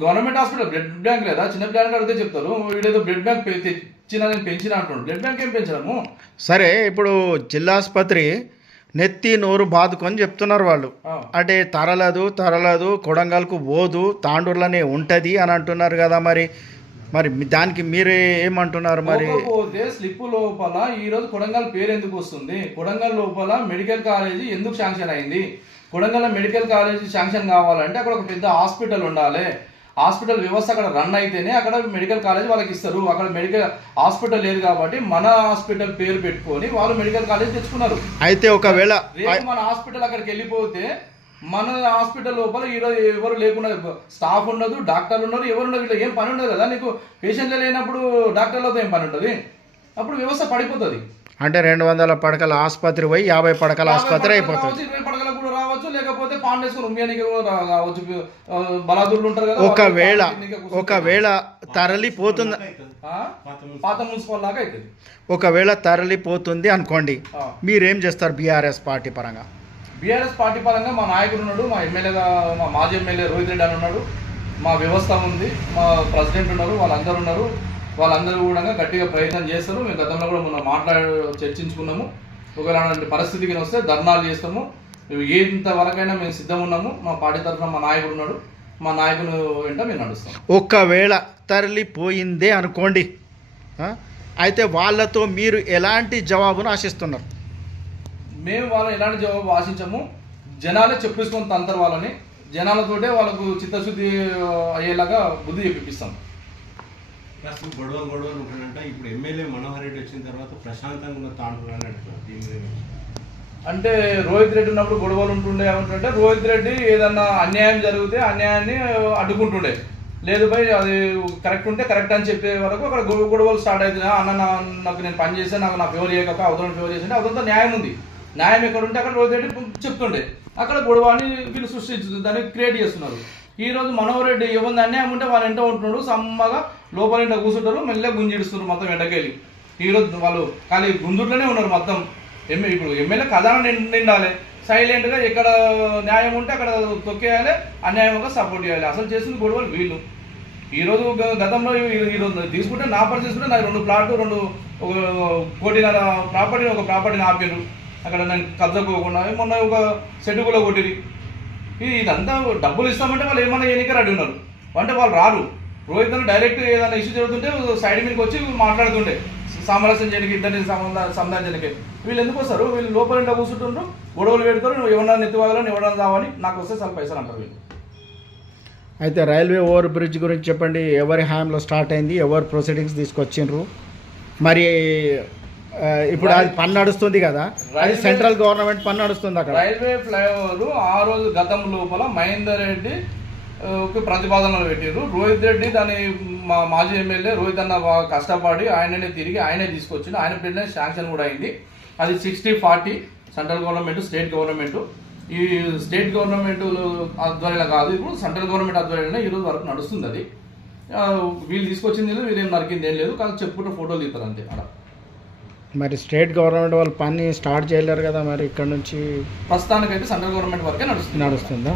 government hospital blood bank లేదా? చిన్న పిల్లలకి అడిగితే చెప్తారు వీడేదో బ్లడ్ బ్యాంక్ పెంచిన అంటున్నాడు. బ్లడ్ బ్యాంక్ ఏం పెంచడము? సరే, ఇప్పుడు జిల్లాసుపత్రి నెత్తి నోరు బాదుకొని చెప్తున్నారు వాళ్ళు. అంటే తరలదు కొడంగల్కు పోదు, తాండూరులోనే ఉంటుంది అని అంటున్నారు కదా. మరి దానికి మీరే ఏమంటున్నారు? మరి పోతే స్లిప్ లోపల ఈ రోజు కొడంగల్ పేరు ఎందుకు వస్తుంది? కొడంగల్ లోపల మెడికల్ కాలేజీ ఎందుకు శాంక్షన్ అయింది? కొడంగల్ మెడికల్ కాలేజీ శాంక్షన్ కావాలంటే అక్కడ ఒక పెద్ద హాస్పిటల్ ఉండాలి. హాస్పిటల్ వ్యవస్థ అక్కడ రన్ అయితేనే అక్కడ మెడికల్ కాలేజ్ వాళ్ళకి ఇస్తారు. అక్కడ మెడికల్ హాస్పిటల్ లేదు కాబట్టి మన హాస్పిటల్ పేరు పెట్టుకొని వాళ్ళు మెడికల్ కాలేజ్ తెచ్చుకున్నారు. అయితే ఒకవేళ మన హాస్పిటల్ అక్కడికి వెళ్ళిపోతే మన హాస్పిటల్ లోపల ఈరోజు ఎవరు లేకుండా స్టాఫ్ ఉండదు, డాక్టర్లు ఉన్నారు, ఎవరు ఉండదు, వీళ్ళు ఏం పని ఉండదు కదా. నీకు పేషెంట్లు లేనప్పుడు డాక్టర్లతో ఏం పని ఉంటుంది? అప్పుడు వ్యవస్థ పడిపోతుంది. అంటే 200 పడకల ఆసుపత్రి పోయి 50 పడకల ఆసుపత్రి అయిపోతుంది. 20 పడకలకు కూడా రావచ్చు, లేకపోతే పాండేశ్వరం ఉమ్యానికి రావచ్చు, బలాదూర్లు ఉంటారు కదా. ఒకవేళ తరలిపోతుంది, పాత మున్సిపల్ లాగా అవుతుంది. ఒకవేళ తరలిపోతుంది అనుకోండి, మీరేం చేస్తారు బీఆర్ఎస్ పార్టీ పరంగా? బీఆర్ఎస్ పార్టీ పరంగా మా నాయకుడు ఉన్నాడు, మా ఎమ్మెల్యేగా మా మాజీ ఎమ్మెల్యే రోహిత్ రెడ్డి అని ఉన్నాడు, మా వ్యవస్థ ఉంది, మా ప్రెసిడెంట్ ఉన్నారు, వాళ్ళందరూ ఉన్నారు. వాళ్ళందరూ కూడా గట్టిగా ప్రయత్నం చేస్తారు. మేము గతంలో కూడా మొన్న చర్చించుకున్నాము. ఒకవేళ అలాంటి పరిస్థితికి వస్తే ధర్నాలు చేస్తాము. ఎంతవరకైనా మేము సిద్ధం ఉన్నాము. మా పార్టీ తరఫున మా నాయకుడు ఉన్నాడు, మా నాయకుడు వెంట మేము నడుస్తాం. ఒకవేళ తరలిపోయిందే అనుకోండి, అయితే వాళ్ళతో మీరు ఎలాంటి జవాబును ఆశిస్తున్నారు? మేము వాళ్ళని ఎలాంటి జవాబు ఆశించము. జనాలే చెప్పేసుకొని తంతరు వాళ్ళని. జనాలతోటే వాళ్ళకు చిత్తశుద్ధి అయ్యేలాగా బుద్ధి చెప్పిస్తాం. గొడవలు ఉంటాడంట. ఇప్పుడు ఎమ్మెల్యే మనోహర్ రెడ్డి వచ్చిన తర్వాత ప్రశాంతంగా ఉన్న తాండూరు అని అంటున్నారు. అంటే రోహిత్ రెడ్డి ఉన్నప్పుడు గొడవలు ఉంటుండే ఏమంటుంటే, రోహిత్ రెడ్డి ఏదన్నా అన్యాయం జరిగితే అన్యాయాన్ని అడ్డుకుంటుండే. లేదు భయ్ అది కరెక్ట్ ఉంటే కరెక్ట్ అని చెప్పే వరకు అక్కడ గొడవలు స్టార్ట్ అవుతుంది. అన్న నాకు నేను పని చేస్తే నాకు నా ఫేవర్ చేయక అవతలని ఫేవర్ చేస్తే అవతలతో న్యాయం ఉంది. న్యాయం ఎక్కడ ఉంటే అక్కడ రోహిత్ రెడ్డి చెప్తుండే. అక్కడ గొడవని వీళ్ళు సృష్టించుతుంది, దాన్ని క్రియేట్ చేస్తున్నారు. ఈ రోజు మనోహర్ రెడ్డి ఎవరిని అన్యాయం ఉంటే వాళ్ళు ఎంట ఉంటున్నాడు, సమ్మగా లోపల ఎంట కూర్చుంటారు, మెల్లగా గుంజిడుస్తున్నారు మొత్తం ఎంటకెళ్ళి. ఈరోజు వాళ్ళు ఖాళీ గుంజుట్లోనే ఉన్నారు మొత్తం. ఇప్పుడు ఎమ్మెల్యే కథాన నిండాలి, సైలెంట్గా ఎక్కడ న్యాయం ఉంటే అక్కడ తొక్కేయాలి, అన్యాయంగా సపోర్ట్ చేయాలి. అసలు చేసిన గొడవలు వీళ్ళు. ఈరోజు గతంలో ఈరోజు తీసుకుంటే నా పరిస్థితి తీసుకుంటే నాకు 2 ప్లాట్లు 1.5 కోటి ప్రాపర్టీని ఒక ప్రాపర్టీని ఆపారు. అక్కడ నేను కబ్జాకోకుండా మొన్న ఒక సెట్ కూడా కొట్టిరి. ఇదంతా డబ్బులు ఇస్తామంటే వాళ్ళు ఏమన్నా ఎన్నిక రెడీ ఉన్నారు అంటే వాళ్ళు రారు. రోహిత్ డైరెక్ట్ ఏదైనా ఇష్యూ జరుగుతుంటే సైడ్ మీదకి వచ్చి మాట్లాడుతుండే, సామరస్యం చేయడానికి, ఇద్దరిని సంధానించడానికి. వీళ్ళు ఎందుకు వస్తారు? వీళ్ళు లోపల ఇంట్లో కూర్చుంటుండ్రు, గొడవలు పెడతారు. నువ్వు ఎవరన్నా నెత్తివాగాలని ఎవరన్నా రావని, నాకు వస్తే చాలా పైసలు అంటారు వీళ్ళు. అయితే రైల్వే ఓవర్ బ్రిడ్జ్ గురించి చెప్పండి. ఎవరి హామీలో స్టార్ట్ అయింది, ఎవరు ప్రొసీడింగ్స్ తీసుకొచ్చిండ్రు? మరి ఇప్పుడు అది పని నడుస్తుంది కదా, అది సెంట్రల్ గవర్నమెంట్ పని నడుస్తుంది అక్కడ. రైల్వే ఫ్లైఓవర్ ఆ రోజు గతం లోపల మహేందర్ రెడ్డి ప్రతిపాదనలు పెట్టారు. రోహిత్ రెడ్డి దాని మా మాజీ ఎమ్మెల్యే రోహిత్ అన్న కష్టపడి ఆయననే తిరిగి ఆయనే తీసుకొచ్చిండు. ఆయన పెట్టిన శాంక్షన్ కూడా అయింది. అది 60-40 సెంట్రల్ గవర్నమెంట్ స్టేట్ గవర్నమెంట్. ఈ స్టేట్ గవర్నమెంట్ ఆధ్వర్యంలో కాదు, ఇప్పుడు సెంట్రల్ గవర్నమెంట్ ఆధ్వర్యంలో ఈరోజు వరకు నడుస్తుంది. అది వీళ్ళు తీసుకొచ్చింది లేదు, వీళ్ళేం నరికింది ఏం లేదు, కానీ చెప్పుకుంటే ఫోటోలు తీస్తారు అంతే. అలా మరి స్టేట్ గవర్నమెంట్ వాళ్ళు పని స్టార్ట్ చేయలేరు కదా, మరి ఇక్కడ నుంచి ప్రస్తుతానికైతే సెంట్రల్ గవర్నమెంట్ వరకే నడుస్తుందా?